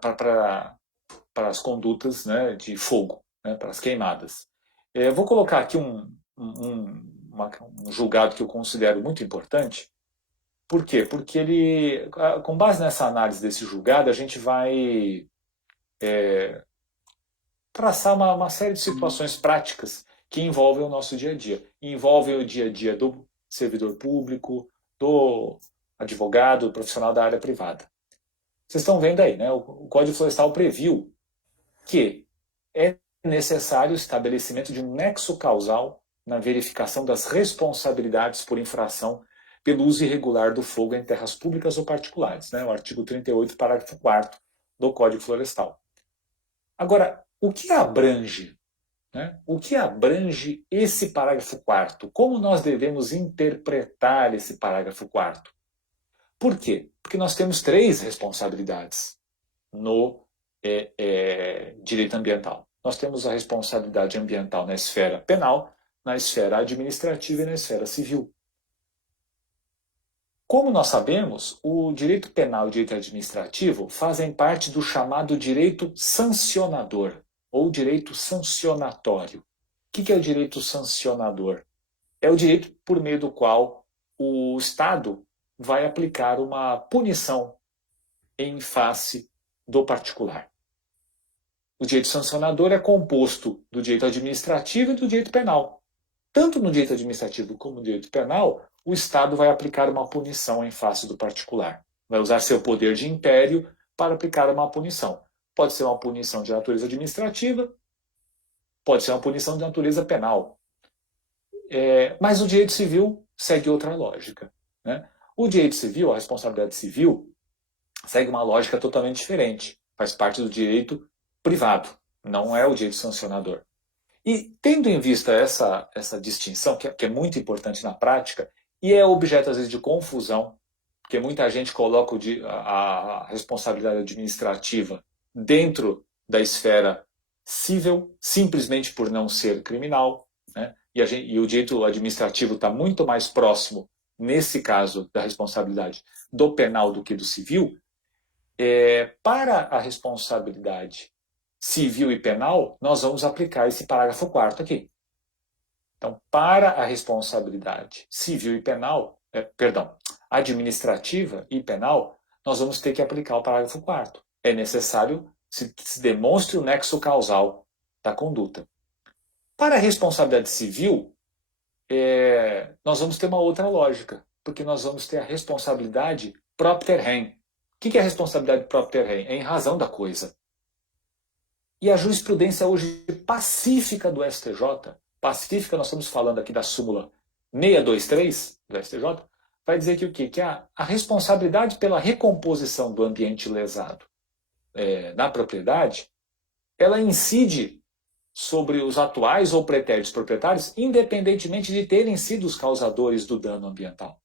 para as condutas, né, de fogo, né, para as queimadas. Eu vou colocar aqui um julgado que eu considero muito importante. Por quê? Porque ele, com base nessa análise desse julgado, a gente vai traçar uma série de situações práticas que envolvem o nosso dia a dia. Envolvem o dia a dia do servidor público, do advogado, do profissional da área privada. Vocês estão vendo aí, né? O Código Florestal previu que é necessário o estabelecimento de um nexo causal na verificação das responsabilidades por infração pelo uso irregular do fogo em terras públicas ou particulares, né? O artigo 38, parágrafo 4º do Código Florestal. Agora, o que abrange? Né? O que abrange esse parágrafo 4º? Como nós devemos interpretar esse parágrafo 4º? Por quê? Porque nós temos 3 responsabilidades no direito ambiental. Nós temos a responsabilidade ambiental na esfera penal, na esfera administrativa e na esfera civil. Como nós sabemos, o direito penal e o direito administrativo fazem parte do chamado direito sancionador, ou direito sancionatório. O que é o direito sancionador? É o direito por meio do qual o Estado vai aplicar uma punição em face do particular. O direito sancionador é composto do direito administrativo e do direito penal. Tanto no direito administrativo como no direito penal, o Estado vai aplicar uma punição em face do particular. Vai usar seu poder de império para aplicar uma punição. Pode ser uma punição de natureza administrativa, pode ser uma punição de natureza penal. Mas o direito civil segue outra lógica, né? O direito civil, a responsabilidade civil, segue uma lógica totalmente diferente. Faz parte do direito privado, não é o direito sancionador. E tendo em vista essa distinção, que é muito importante na prática, e é objeto às vezes de confusão, porque muita gente coloca a responsabilidade administrativa dentro da esfera civil, simplesmente por não ser criminal, né? E o direito administrativo está muito mais próximo, nesse caso da responsabilidade, do penal do que do civil. Para a responsabilidade civil e penal, nós vamos aplicar esse parágrafo 4º aqui. Então, para a responsabilidade civil e penal, administrativa e penal, nós vamos ter que aplicar o parágrafo 4º. É necessário que se demonstre o nexo causal da conduta. Para a responsabilidade civil, nós vamos ter uma outra lógica, porque nós vamos ter a responsabilidade propter rem. O que é a responsabilidade propter rem? É em razão da coisa. E a jurisprudência hoje pacífica do STJ, pacífica, nós estamos falando aqui da súmula 623 do STJ, vai dizer que o quê? Que a responsabilidade pela recomposição do ambiente lesado na propriedade, ela incide sobre os atuais ou pretéritos proprietários, independentemente de terem sido os causadores do dano ambiental.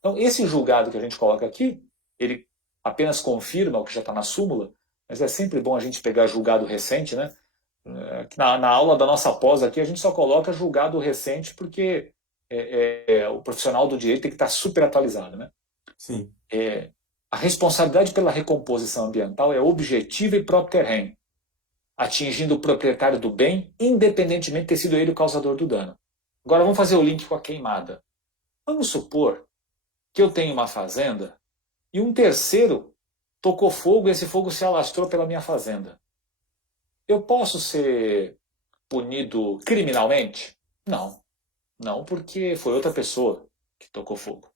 Então, esse julgado que a gente coloca aqui, ele apenas confirma o que já está na súmula, mas é sempre bom a gente pegar julgado recente, né? Na aula da nossa pós aqui, a gente só coloca julgado recente porque o profissional do direito tem que estar super atualizado, né? Sim. A responsabilidade pela recomposição ambiental é objetiva e propter rem, atingindo o proprietário do bem, independentemente de ter sido ele o causador do dano. Agora vamos fazer o link com a queimada. Vamos supor que eu tenho uma fazenda e um terceiro tocou fogo e esse fogo se alastrou pela minha fazenda. Eu posso ser punido criminalmente? Não. Não, porque foi outra pessoa que tocou fogo.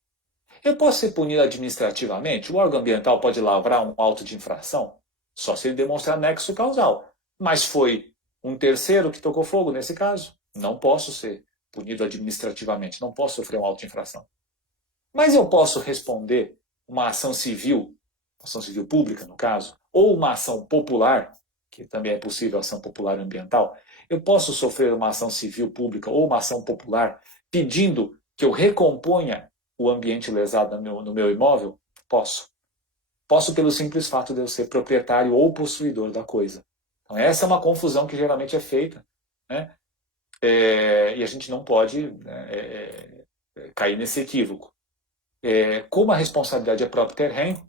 Eu posso ser punido administrativamente? O órgão ambiental pode lavrar um auto de infração? Só se ele demonstrar nexo causal. Mas foi um terceiro que tocou fogo nesse caso? Não posso ser punido administrativamente, não posso sofrer um auto de infração. Mas eu posso responder uma ação civil pública no caso, ou uma ação popular, que também é possível ação popular ambiental. Eu posso sofrer uma ação civil pública ou uma ação popular pedindo que eu recomponha o ambiente lesado no meu imóvel? Posso. Posso pelo simples fato de eu ser proprietário ou possuidor da coisa. Então essa é uma confusão que geralmente é feita, né? E a gente não pode cair nesse equívoco. Como a responsabilidade é propter rem,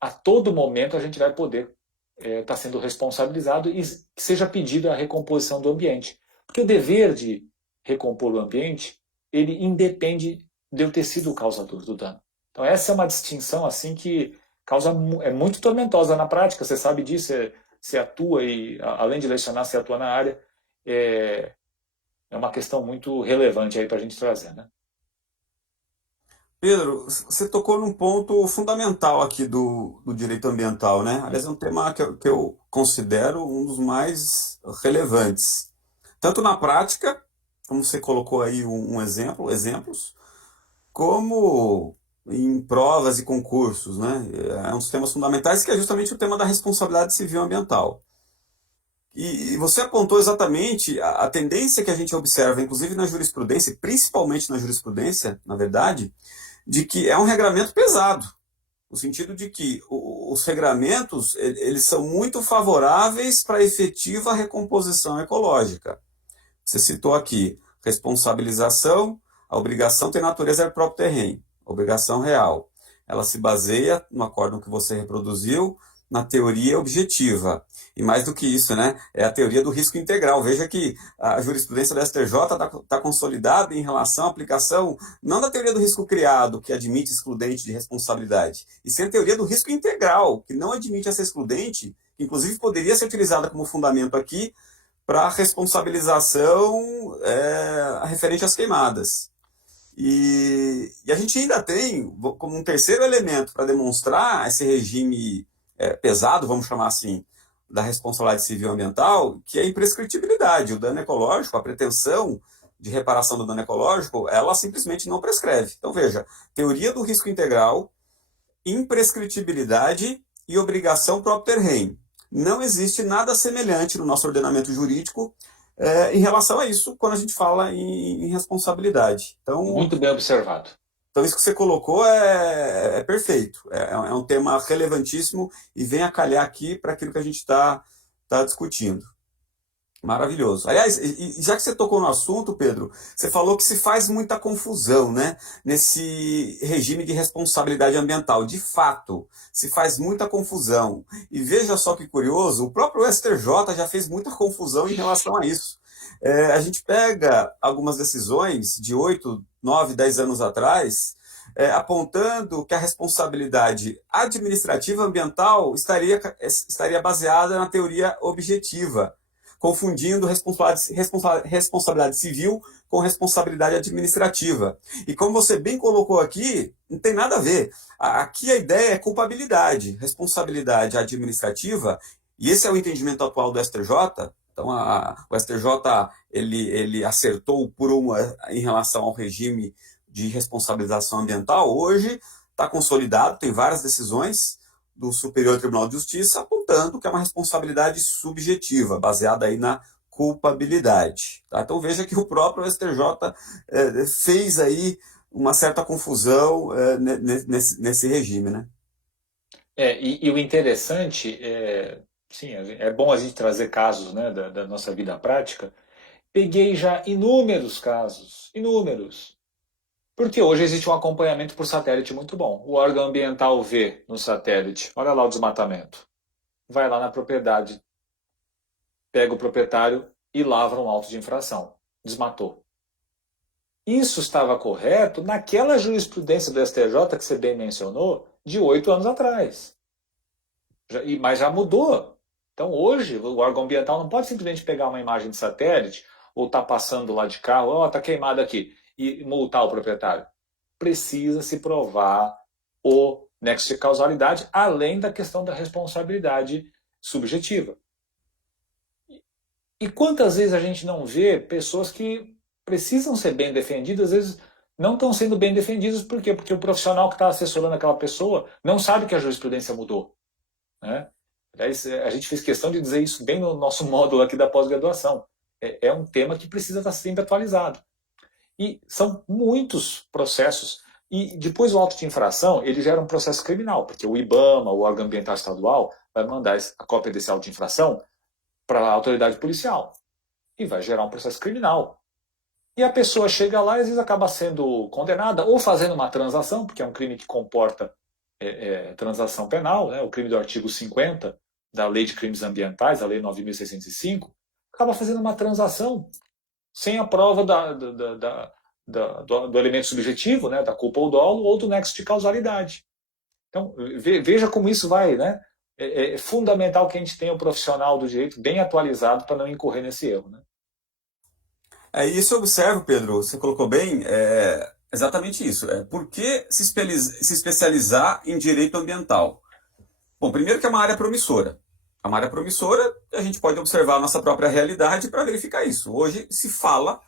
a todo momento a gente vai poder estar sendo responsabilizado e que seja pedida a recomposição do ambiente. Porque o dever de recompor o ambiente, ele independe de eu ter sido o causador do dano. Então essa é uma distinção assim que é muito tormentosa na prática, você sabe disso, você atua e, além de lecionar, você atua na área. É uma questão muito relevante aí para a gente trazer, né? Pedro, você tocou num ponto fundamental aqui do direito ambiental, né? Aliás, é um tema que eu considero um dos mais relevantes. Tanto na prática, como você colocou aí exemplos, como em provas e concursos, né? É um dos temas fundamentais que é justamente o tema da responsabilidade civil ambiental. E você apontou exatamente a tendência que a gente observa, inclusive na jurisprudência, principalmente na jurisprudência, na verdade, de que é um regramento pesado, no sentido de que os regramentos eles são muito favoráveis para a efetiva recomposição ecológica. Você citou aqui responsabilização, a obrigação tem natureza propter rem, obrigação real. Ela se baseia, no acórdão que você reproduziu, na teoria objetiva. E mais do que isso, né? É a teoria do risco integral. Veja que a jurisprudência da STJ está consolidada em relação à aplicação não da teoria do risco criado, que admite excludente de responsabilidade, e sim a teoria do risco integral, que não admite essa excludente, que inclusive poderia ser utilizada como fundamento aqui para responsabilização referente às queimadas. E a gente ainda tem, como um terceiro elemento para demonstrar esse regime pesado, vamos chamar assim, da responsabilidade civil ambiental, que é a imprescritibilidade. O dano ecológico, a pretensão de reparação do dano ecológico, ela simplesmente não prescreve. Então, veja, teoria do risco integral, imprescritibilidade e obrigação propter rem. Não existe nada semelhante no nosso ordenamento jurídico em relação a isso, quando a gente fala em responsabilidade. Muito bem observado. Então, isso que você colocou é perfeito. É um tema relevantíssimo e vem a calhar aqui para aquilo que a gente está discutindo. Maravilhoso. Aliás, já que você tocou no assunto, Pedro, você falou que se faz muita confusão, né, nesse regime de responsabilidade ambiental. De fato, se faz muita confusão. E veja só que curioso, o próprio STJ já fez muita confusão em relação a isso. A gente pega algumas decisões de 8, 9, 10 anos atrás, apontando que a responsabilidade administrativa ambiental estaria baseada na teoria objetiva, confundindo responsabilidade civil com responsabilidade administrativa. E como você bem colocou aqui, não tem nada a ver. Aqui a ideia é culpabilidade, responsabilidade administrativa, e esse é o entendimento atual do STJ. Então, o STJ ele acertou por uma em relação ao regime de responsabilização ambiental. Hoje está consolidado, tem várias decisões do Superior Tribunal de Justiça apontando que é uma responsabilidade subjetiva, baseada aí na culpabilidade. Tá? Então veja que o próprio STJ fez aí uma certa confusão nesse regime, né? E o interessante sim, é bom a gente trazer casos, né, da nossa vida prática. Peguei já inúmeros casos, inúmeros. Porque hoje existe um acompanhamento por satélite muito bom. O órgão ambiental vê no satélite, olha lá o desmatamento. Vai lá na propriedade, pega o proprietário e lavra um auto de infração. Desmatou. Isso estava correto naquela jurisprudência do STJ que você bem mencionou, de 8 anos atrás. Mas já mudou. Então hoje o órgão ambiental não pode simplesmente pegar uma imagem de satélite ou tá passando lá de carro, tá queimado aqui, e multar o proprietário. Precisa se provar o nexo de causalidade, além da questão da responsabilidade subjetiva. E quantas vezes a gente não vê pessoas que precisam ser bem defendidas, às vezes não estão sendo bem defendidas, por quê? Porque o profissional que está assessorando aquela pessoa não sabe que a jurisprudência mudou. Né? A gente fez questão de dizer isso bem no nosso módulo aqui da pós-graduação. É um tema que precisa estar sempre atualizado. E são muitos processos. E depois o auto de infração, ele gera um processo criminal, porque o IBAMA, o órgão ambiental estadual, vai mandar a cópia desse auto de infração para a autoridade policial. E vai gerar um processo criminal. E a pessoa chega lá e às vezes acaba sendo condenada ou fazendo uma transação, porque é um crime que comporta transação penal, né? O crime do artigo 50 da Lei de Crimes Ambientais, a Lei 9.605, acaba fazendo uma transação sem a prova do elemento subjetivo, né, da culpa ou dolo, ou do nexo de causalidade. Então, veja como isso vai, né? É fundamental que a gente tenha um profissional do direito bem atualizado para não incorrer nesse erro, né? Isso eu observo, Pedro, você colocou bem, exatamente isso. Por que se especializar em direito ambiental? Bom, primeiro que é uma área promissora. É uma área promissora, a gente pode observar a nossa própria realidade para verificar isso. Hoje se fala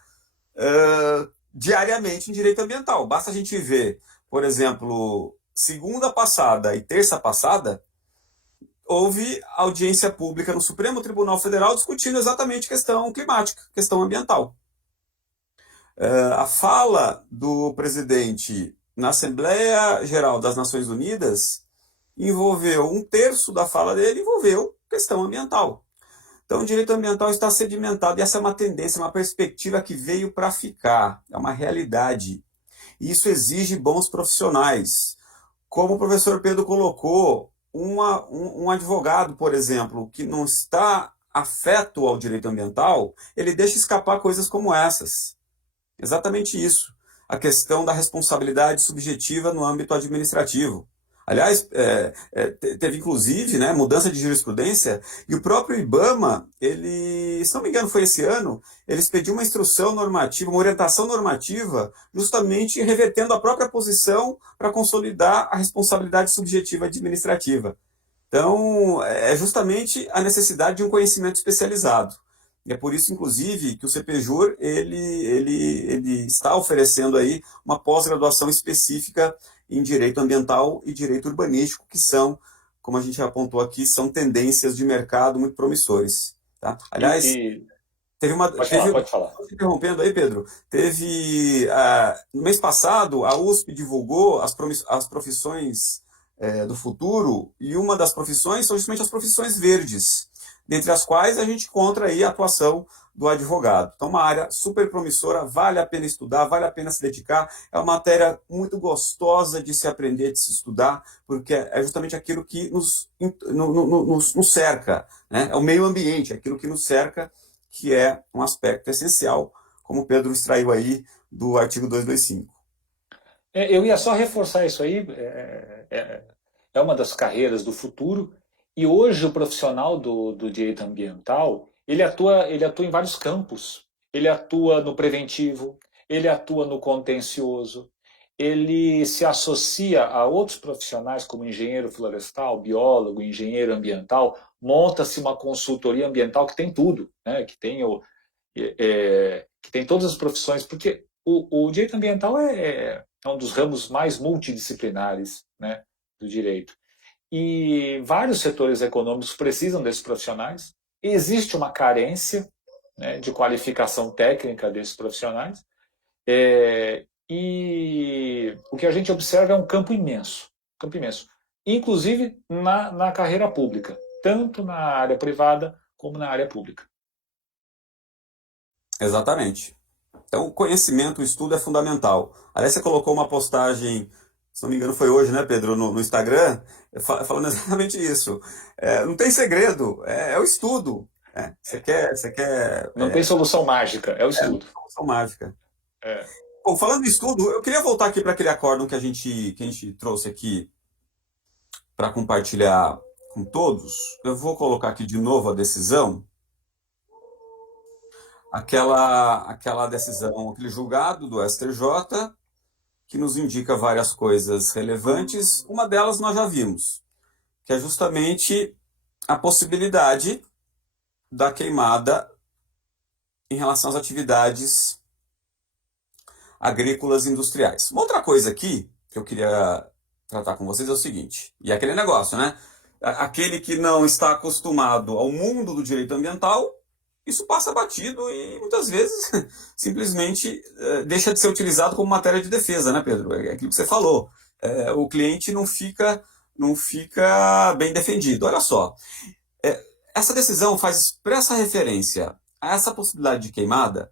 diariamente em direito ambiental. Basta a gente ver, por exemplo, segunda passada e terça passada, houve audiência pública no Supremo Tribunal Federal discutindo exatamente questão climática, questão ambiental. A fala do presidente na Assembleia Geral das Nações Unidas envolveu, um terço da fala dele envolveu questão ambiental. Então, o direito ambiental está sedimentado, e essa é uma tendência, uma perspectiva que veio para ficar, é uma realidade. E isso exige bons profissionais. Como o professor Pedro colocou, um advogado, por exemplo, que não está afeto ao direito ambiental, ele deixa escapar coisas como essas. Exatamente isso. A questão da responsabilidade subjetiva no âmbito administrativo. Aliás, teve inclusive, né, mudança de jurisprudência, e o próprio IBAMA, se não me engano foi esse ano, eles pediu uma instrução normativa, uma orientação normativa, justamente revertendo a própria posição para consolidar a responsabilidade subjetiva administrativa. Então, é justamente a necessidade de um conhecimento especializado. E é por isso, inclusive, que o CPJUR ele está oferecendo aí uma pós-graduação específica em direito ambiental e direito urbanístico, que são, como a gente já apontou aqui, são tendências de mercado muito promissores. Tá? Aliás, E teve uma. pode falar, Teve, pode falar. interrompendo aí, Pedro, no mês passado, a USP divulgou as profissões do futuro, e uma das profissões são justamente as profissões verdes, dentre as quais a gente encontra aí a atuação do advogado. Então, uma área super promissora, vale a pena estudar, vale a pena se dedicar, é uma matéria muito gostosa de se aprender, de se estudar, porque é justamente aquilo que nos cerca, né? É o meio ambiente, é aquilo que nos cerca, que é um aspecto essencial, como o Pedro extraiu aí do artigo 225. Eu ia só reforçar isso aí. É uma das carreiras do futuro. E hoje o profissional do direito ambiental, ele atua em vários campos. Ele atua no preventivo, ele atua no contencioso, ele se associa a outros profissionais como engenheiro florestal, biólogo, engenheiro ambiental, monta-se uma consultoria ambiental que tem tudo, né? Que tem todas as profissões, porque o direito ambiental é um dos ramos mais multidisciplinares, né, do direito. E vários setores econômicos precisam desses profissionais. Existe uma carência, né, de qualificação técnica desses profissionais. E o que a gente observa é um campo imenso, inclusive na carreira pública, tanto na área privada como na área pública. Exatamente. Então, o conhecimento, o estudo é fundamental. Aliás, você colocou uma postagem, se não me engano, foi hoje, né, Pedro, no Instagram, falando exatamente isso. Não tem segredo, é o estudo. Você quer Não tem solução mágica, é o estudo. solução mágica. É. Bom, falando em estudo, eu queria voltar aqui para aquele acórdão que a gente trouxe aqui para compartilhar com todos. Eu vou colocar aqui de novo a decisão, aquela decisão, aquele julgado do STJ, que nos indica várias coisas relevantes. Uma delas nós já vimos, que é justamente a possibilidade da queimada em relação às atividades agrícolas e industriais. Uma outra coisa aqui que eu queria tratar com vocês é o seguinte, e é aquele negócio, né? Aquele que não está acostumado ao mundo do direito ambiental, isso passa batido e muitas vezes simplesmente deixa de ser utilizado como matéria de defesa, né, Pedro? É aquilo que você falou. O cliente não fica bem defendido. Olha só, essa decisão faz expressa referência a essa possibilidade de queimada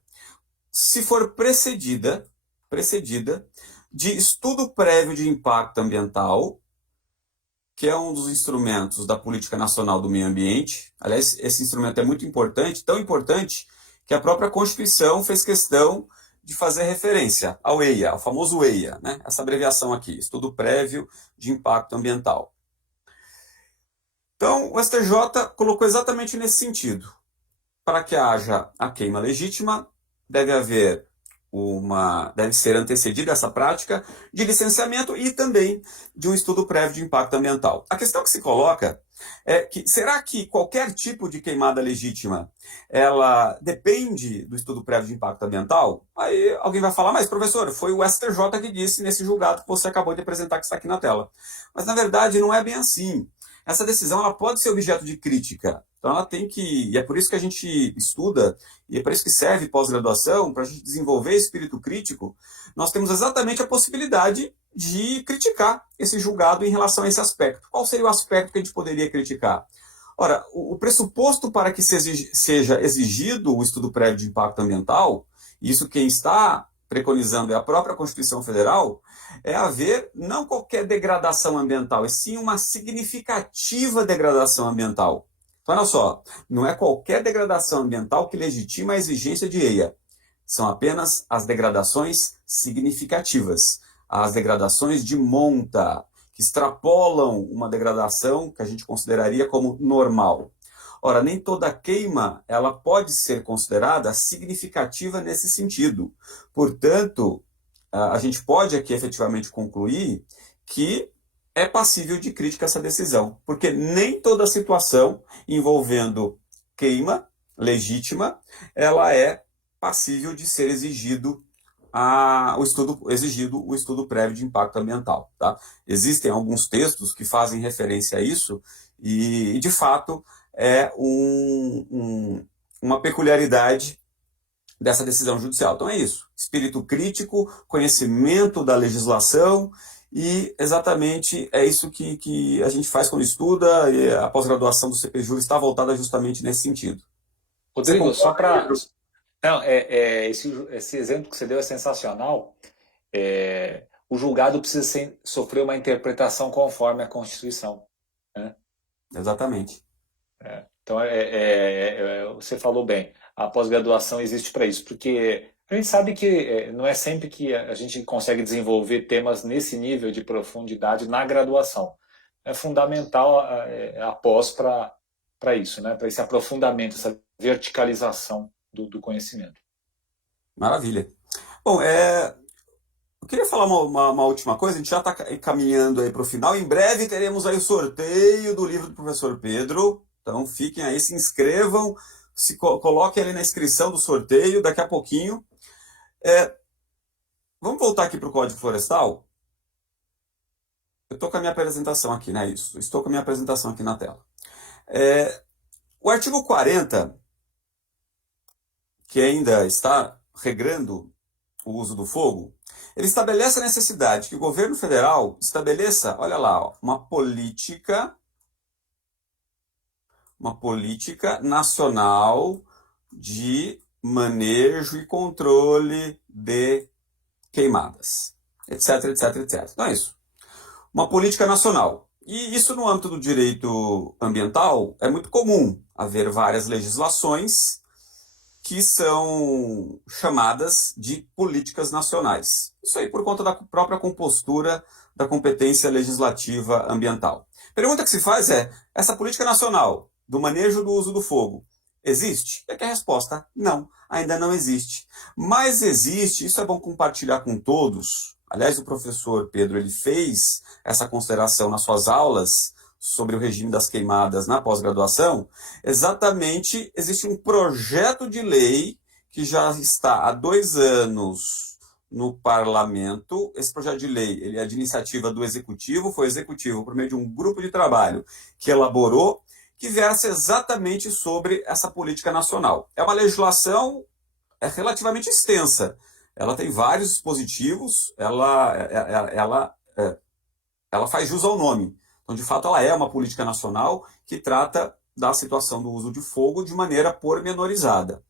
se for precedida de estudo prévio de impacto ambiental, que é um dos instrumentos da Política Nacional do Meio Ambiente. Aliás, esse instrumento é muito importante, tão importante que a própria Constituição fez questão de fazer referência ao EIA, ao famoso EIA, né? Essa abreviação aqui, Estudo Prévio de Impacto Ambiental. Então, o STJ colocou exatamente nesse sentido. Para que haja a queima legítima, deve ser antecedida essa prática de licenciamento e também de um estudo prévio de impacto ambiental. A questão que se coloca é que será que qualquer tipo de queimada legítima ela depende do estudo prévio de impacto ambiental? Aí alguém vai falar, mas professor, foi o STJ que disse nesse julgado que você acabou de apresentar que está aqui na tela. Mas na verdade não é bem assim. Essa decisão ela pode ser objeto de crítica. Então ela tem que, e é por isso que a gente estuda, e é por isso que serve pós-graduação, para a gente desenvolver espírito crítico, nós temos exatamente a possibilidade de criticar esse julgado em relação a esse aspecto. Qual seria o aspecto que a gente poderia criticar? Ora, o pressuposto para que seja exigido o estudo prévio de impacto ambiental, e isso quem está preconizando é a própria Constituição Federal, é haver não qualquer degradação ambiental, e sim uma significativa degradação ambiental. Então, olha só, não é qualquer degradação ambiental que legitima a exigência de EIA. São apenas as degradações significativas, as degradações de monta, que extrapolam uma degradação que a gente consideraria como normal. Ora, nem toda queima ela pode ser considerada significativa nesse sentido. Portanto, a gente pode aqui efetivamente concluir que é passível de crítica essa decisão, porque nem toda situação envolvendo queima legítima, ela é passível de ser exigido o estudo prévio de impacto ambiental. Tá? Existem alguns textos que fazem referência a isso e de fato, é uma peculiaridade dessa decisão judicial. Então é isso, espírito crítico, conhecimento da legislação e exatamente é isso que a gente faz quando estuda e a pós-graduação do CPJUR está voltada justamente nesse sentido. Rodrigo, só para... Não, esse exemplo que você deu é sensacional. O julgado precisa sofrer uma interpretação conforme a Constituição. Né? Exatamente. Então, você falou bem, a pós-graduação existe para isso, porque a gente sabe que não é sempre que a gente consegue desenvolver temas nesse nível de profundidade na graduação. É fundamental a pós para isso, né? Para esse aprofundamento, essa verticalização do conhecimento. Maravilha. Bom, eu queria falar uma última coisa, a gente já está caminhando aí para o final. Em breve teremos aí o sorteio do livro do professor Pedro. Então fiquem aí, se inscrevam, coloquem ali na inscrição do sorteio daqui a pouquinho. Vamos voltar aqui para o Código Florestal? Eu estou com a minha apresentação aqui, né? Isso. Estou com a minha apresentação aqui na tela. O artigo 40, que ainda está regrando o uso do fogo, ele estabelece a necessidade que o governo federal estabeleça, olha lá, ó, uma política nacional de manejo e controle de queimadas, etc, etc, etc. Então é isso. Uma política nacional. E isso no âmbito do direito ambiental é muito comum haver várias legislações que são chamadas de políticas nacionais. Isso aí por conta da própria compostura da competência legislativa ambiental. A pergunta que se faz é, essa política nacional do manejo do uso do fogo existe? E aqui a resposta, não, ainda não existe. Mas existe, isso é bom compartilhar com todos. Aliás, o professor Pedro ele fez essa consideração nas suas aulas sobre o regime das queimadas na pós-graduação. Exatamente, existe um projeto de lei que já está há 2 anos no parlamento. Esse projeto de lei ele é de iniciativa do Executivo, foi o Executivo por meio de um grupo de trabalho que elaborou, que versa exatamente sobre essa política nacional. É uma legislação relativamente extensa. Ela tem vários dispositivos, ela faz jus ao nome. Então, de fato, ela é uma política nacional que trata da situação do uso de fogo de maneira pormenorizada.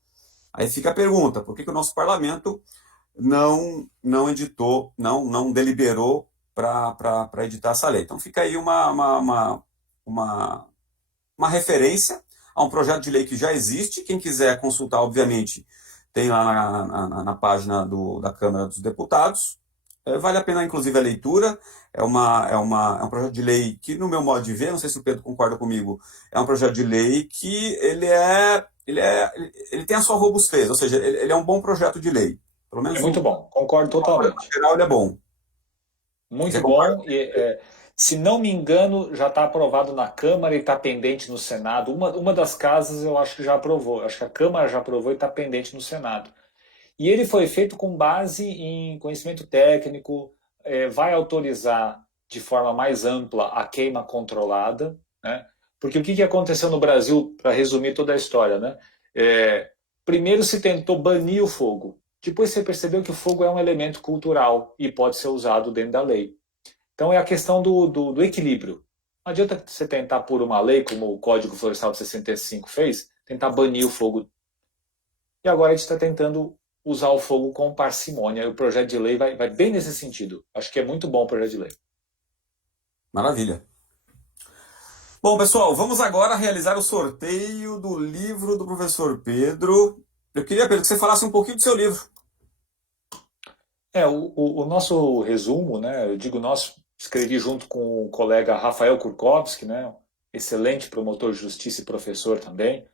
Aí fica a pergunta, por que o nosso parlamento não editou, não deliberou para editar essa lei? Então fica aí uma referência a um projeto de lei que já existe. Quem quiser consultar, obviamente, tem lá na página da Câmara dos Deputados. Vale a pena, inclusive, a leitura. É um projeto de lei que, no meu modo de ver, não sei se o Pedro concorda comigo, é um projeto de lei que ele tem a sua robustez, ou seja, ele é um bom projeto de lei. Pelo menos muito bom, concordo totalmente. No geral, ele é bom. Muito bom. Se não me engano, já está aprovado na Câmara e está pendente no Senado. Uma das casas eu acho que já aprovou. Acho que a Câmara já aprovou e está pendente no Senado. E ele foi feito com base em conhecimento técnico, vai autorizar de forma mais ampla a queima controlada, né? Porque o que aconteceu no Brasil, para resumir toda a história, né? Primeiro se tentou banir o fogo, depois você percebeu que o fogo é um elemento cultural e pode ser usado dentro da lei. Então é a questão do equilíbrio. Não adianta você tentar por uma lei, como o Código Florestal de 65 fez, tentar banir o fogo. E agora a gente está tentando usar o fogo com parcimônia. E o projeto de lei vai bem nesse sentido. Acho que é muito bom o projeto de lei. Maravilha. Bom, pessoal, vamos agora realizar o sorteio do livro do professor Pedro. Eu queria, Pedro, que você falasse um pouquinho do seu livro. O nosso resumo, né? Eu digo nosso, escrevi junto com o colega Rafael Kurkowski, né? Excelente promotor de justiça e professor também.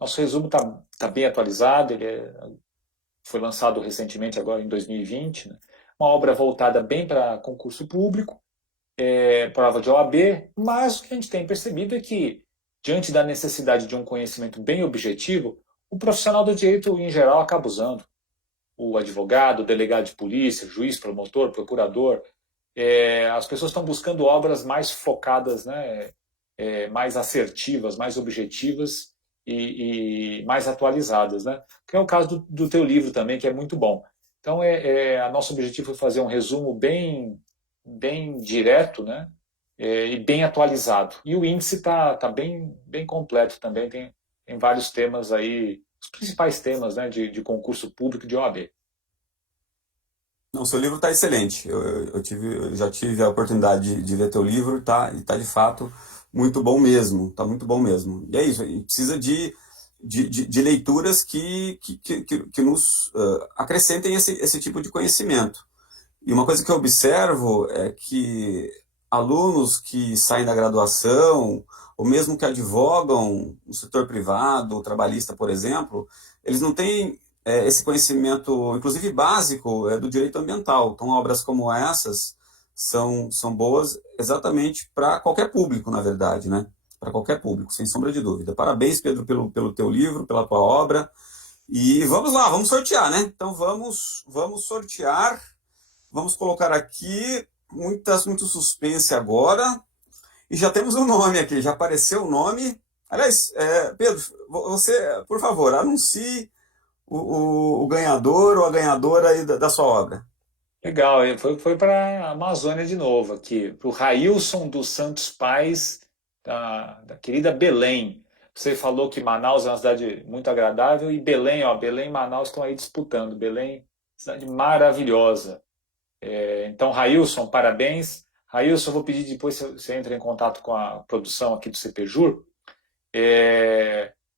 Nosso resumo está bem atualizado, ele foi lançado recentemente, agora em 2020, né? Uma obra voltada bem para concurso público, prova de OAB, mas o que a gente tem percebido é que, diante da necessidade de um conhecimento bem objetivo, o profissional do direito, em geral, acaba usando. O advogado, o delegado de polícia, juiz, promotor, procurador, as pessoas estão buscando obras mais focadas, né, mais assertivas, mais objetivas e mais atualizadas, né? Que é o caso do teu livro também, que é muito bom. Então, a nosso objetivo foi fazer um resumo bem direto, né? E bem atualizado. E o índice está bem completo também, tem vários temas aí, os principais temas, né, de concurso público de OAB. Não, seu livro está excelente. Eu já tive a oportunidade de ler teu livro, tá? E está de fato muito bom mesmo. Tá muito bom mesmo. E é isso, a gente precisa de leituras que nos acrescentem esse tipo de conhecimento. E uma coisa que eu observo é que alunos que saem da graduação, ou mesmo que advogam no setor privado ou trabalhista, por exemplo, eles não têm esse conhecimento, inclusive básico, do direito ambiental. Então, obras como essas são boas exatamente para qualquer público, na verdade, né? Para qualquer público, sem sombra de dúvida. Parabéns, Pedro, pelo teu livro, pela tua obra. E vamos lá, vamos sortear, né? Então, vamos sortear. Vamos colocar aqui muito suspense agora. E já temos um nome aqui, já apareceu o nome. Aliás, Pedro, você, por favor, anuncie o ganhador ou a ganhadora aí da sua obra. Legal, e foi para a Amazônia de novo aqui, para o Railson dos Santos Pais, da querida Belém. Você falou que Manaus é uma cidade muito agradável e Belém, ó, Belém e Manaus estão aí disputando. Belém, cidade maravilhosa. Então, Railson, parabéns. Railson, eu vou pedir depois se você entra em contato com a produção aqui do CPJur.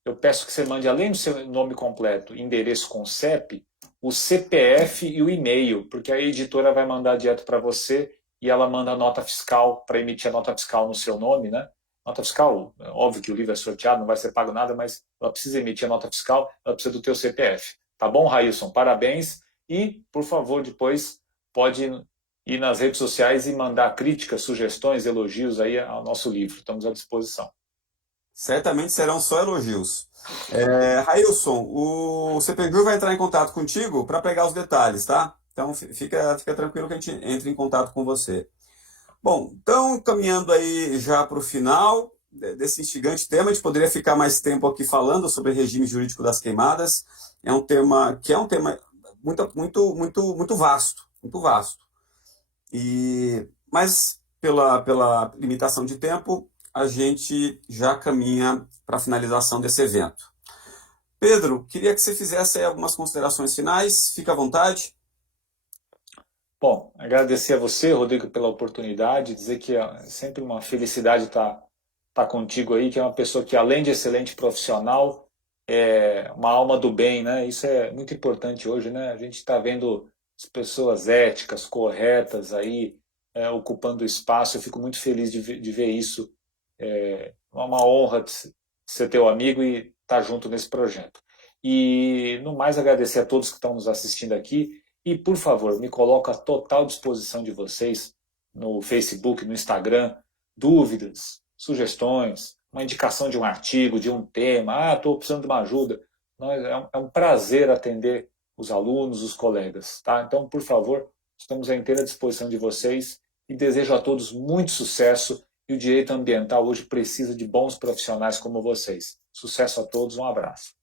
Eu peço que você mande, além do seu nome completo, endereço com CEP, o CPF e o e-mail, porque a editora vai mandar direto para você e ela manda a nota fiscal para emitir a nota fiscal no seu nome, né? Nota fiscal, óbvio que o livro é sorteado, não vai ser pago nada, mas ela precisa emitir a nota fiscal, ela precisa do teu CPF. Tá bom, Railson? Parabéns. E, por favor, depois pode ir nas redes sociais e mandar críticas, sugestões, elogios aí ao nosso livro. Estamos à disposição. Certamente serão só elogios. Railson, o CPGU vai entrar em contato contigo para pegar os detalhes, tá? Então fica tranquilo que a gente entra em contato com você. Bom, então caminhando aí já para o final desse instigante tema, a gente poderia ficar mais tempo aqui falando sobre regime jurídico das queimadas. É um tema muito vasto, muito vasto. Mas pela limitação de tempo, a gente já caminha para a finalização desse evento. Pedro, queria que você fizesse aí algumas considerações finais, fica à vontade. Bom, agradecer a você, Rodrigo, pela oportunidade, dizer que é sempre uma felicidade estar contigo aí, que é uma pessoa que, além de excelente profissional, é uma alma do bem, né? Isso é muito importante hoje, né? A gente está vendo as pessoas éticas, corretas aí, ocupando espaço. Eu fico muito feliz de ver isso. É uma honra ser teu amigo e estar junto nesse projeto. E, no mais, agradecer a todos que estão nos assistindo aqui. E, por favor, me coloco à total disposição de vocês no Facebook, no Instagram, dúvidas, sugestões, uma indicação de um artigo, de um tema. Estou precisando de uma ajuda. É um prazer atender os alunos, os colegas. Tá? Então, por favor, estamos à inteira disposição de vocês e desejo a todos muito sucesso. E o direito ambiental hoje precisa de bons profissionais como vocês. Sucesso a todos, um abraço.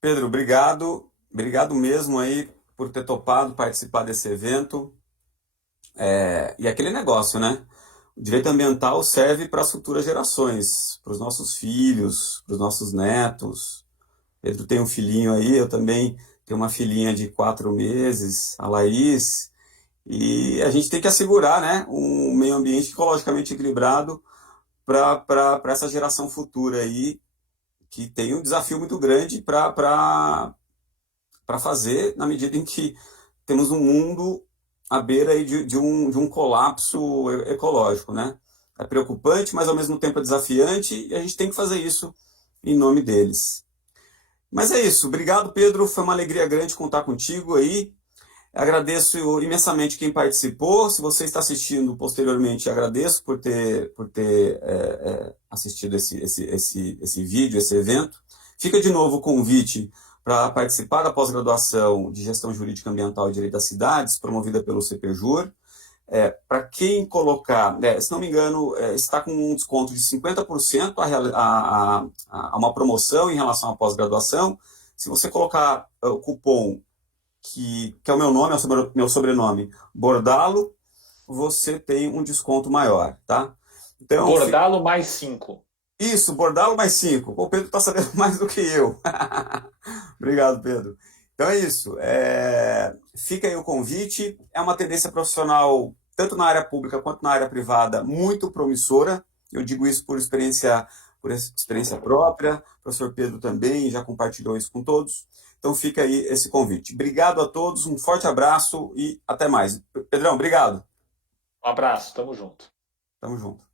Pedro, obrigado. Obrigado mesmo aí por ter topado participar desse evento. E aquele negócio, né? O direito ambiental serve para as futuras gerações, para os nossos filhos, para os nossos netos. Pedro tem um filhinho aí, eu também tenho uma filhinha de 4 meses, a Laís, e a gente tem que assegurar, né, um meio ambiente ecologicamente equilibrado para essa geração futura aí, que tem um desafio muito grande para fazer, na medida em que temos um mundo à beira aí de um colapso ecológico, né? É preocupante, mas ao mesmo tempo é desafiante, e a gente tem que fazer isso em nome deles. Mas é isso. Obrigado, Pedro. Foi uma alegria grande contar contigo aí. Agradeço imensamente quem participou. Se você está assistindo posteriormente, agradeço por ter assistido esse vídeo, esse evento. Fica de novo o convite para participar da pós-graduação de Gestão Jurídica Ambiental e Direito das Cidades, promovida pelo CPJur. Para quem colocar, se não me engano, está com um desconto de 50% a uma promoção em relação à pós-graduação. Se você colocar o cupom que é o meu nome, é o meu sobrenome, Bordalo, você tem um desconto maior, tá? Então, Bordalo mais 5. Isso, Bordalo mais 5. O Pedro está sabendo mais do que eu. Obrigado, Pedro. Então é isso. Fica aí o convite. É uma tendência profissional, tanto na área pública quanto na área privada, muito promissora. Eu digo isso por experiência própria. O professor Pedro também já compartilhou isso com todos. Então fica aí esse convite. Obrigado a todos, um forte abraço e até mais. Pedrão, obrigado. Um abraço, tamo junto. Tamo junto.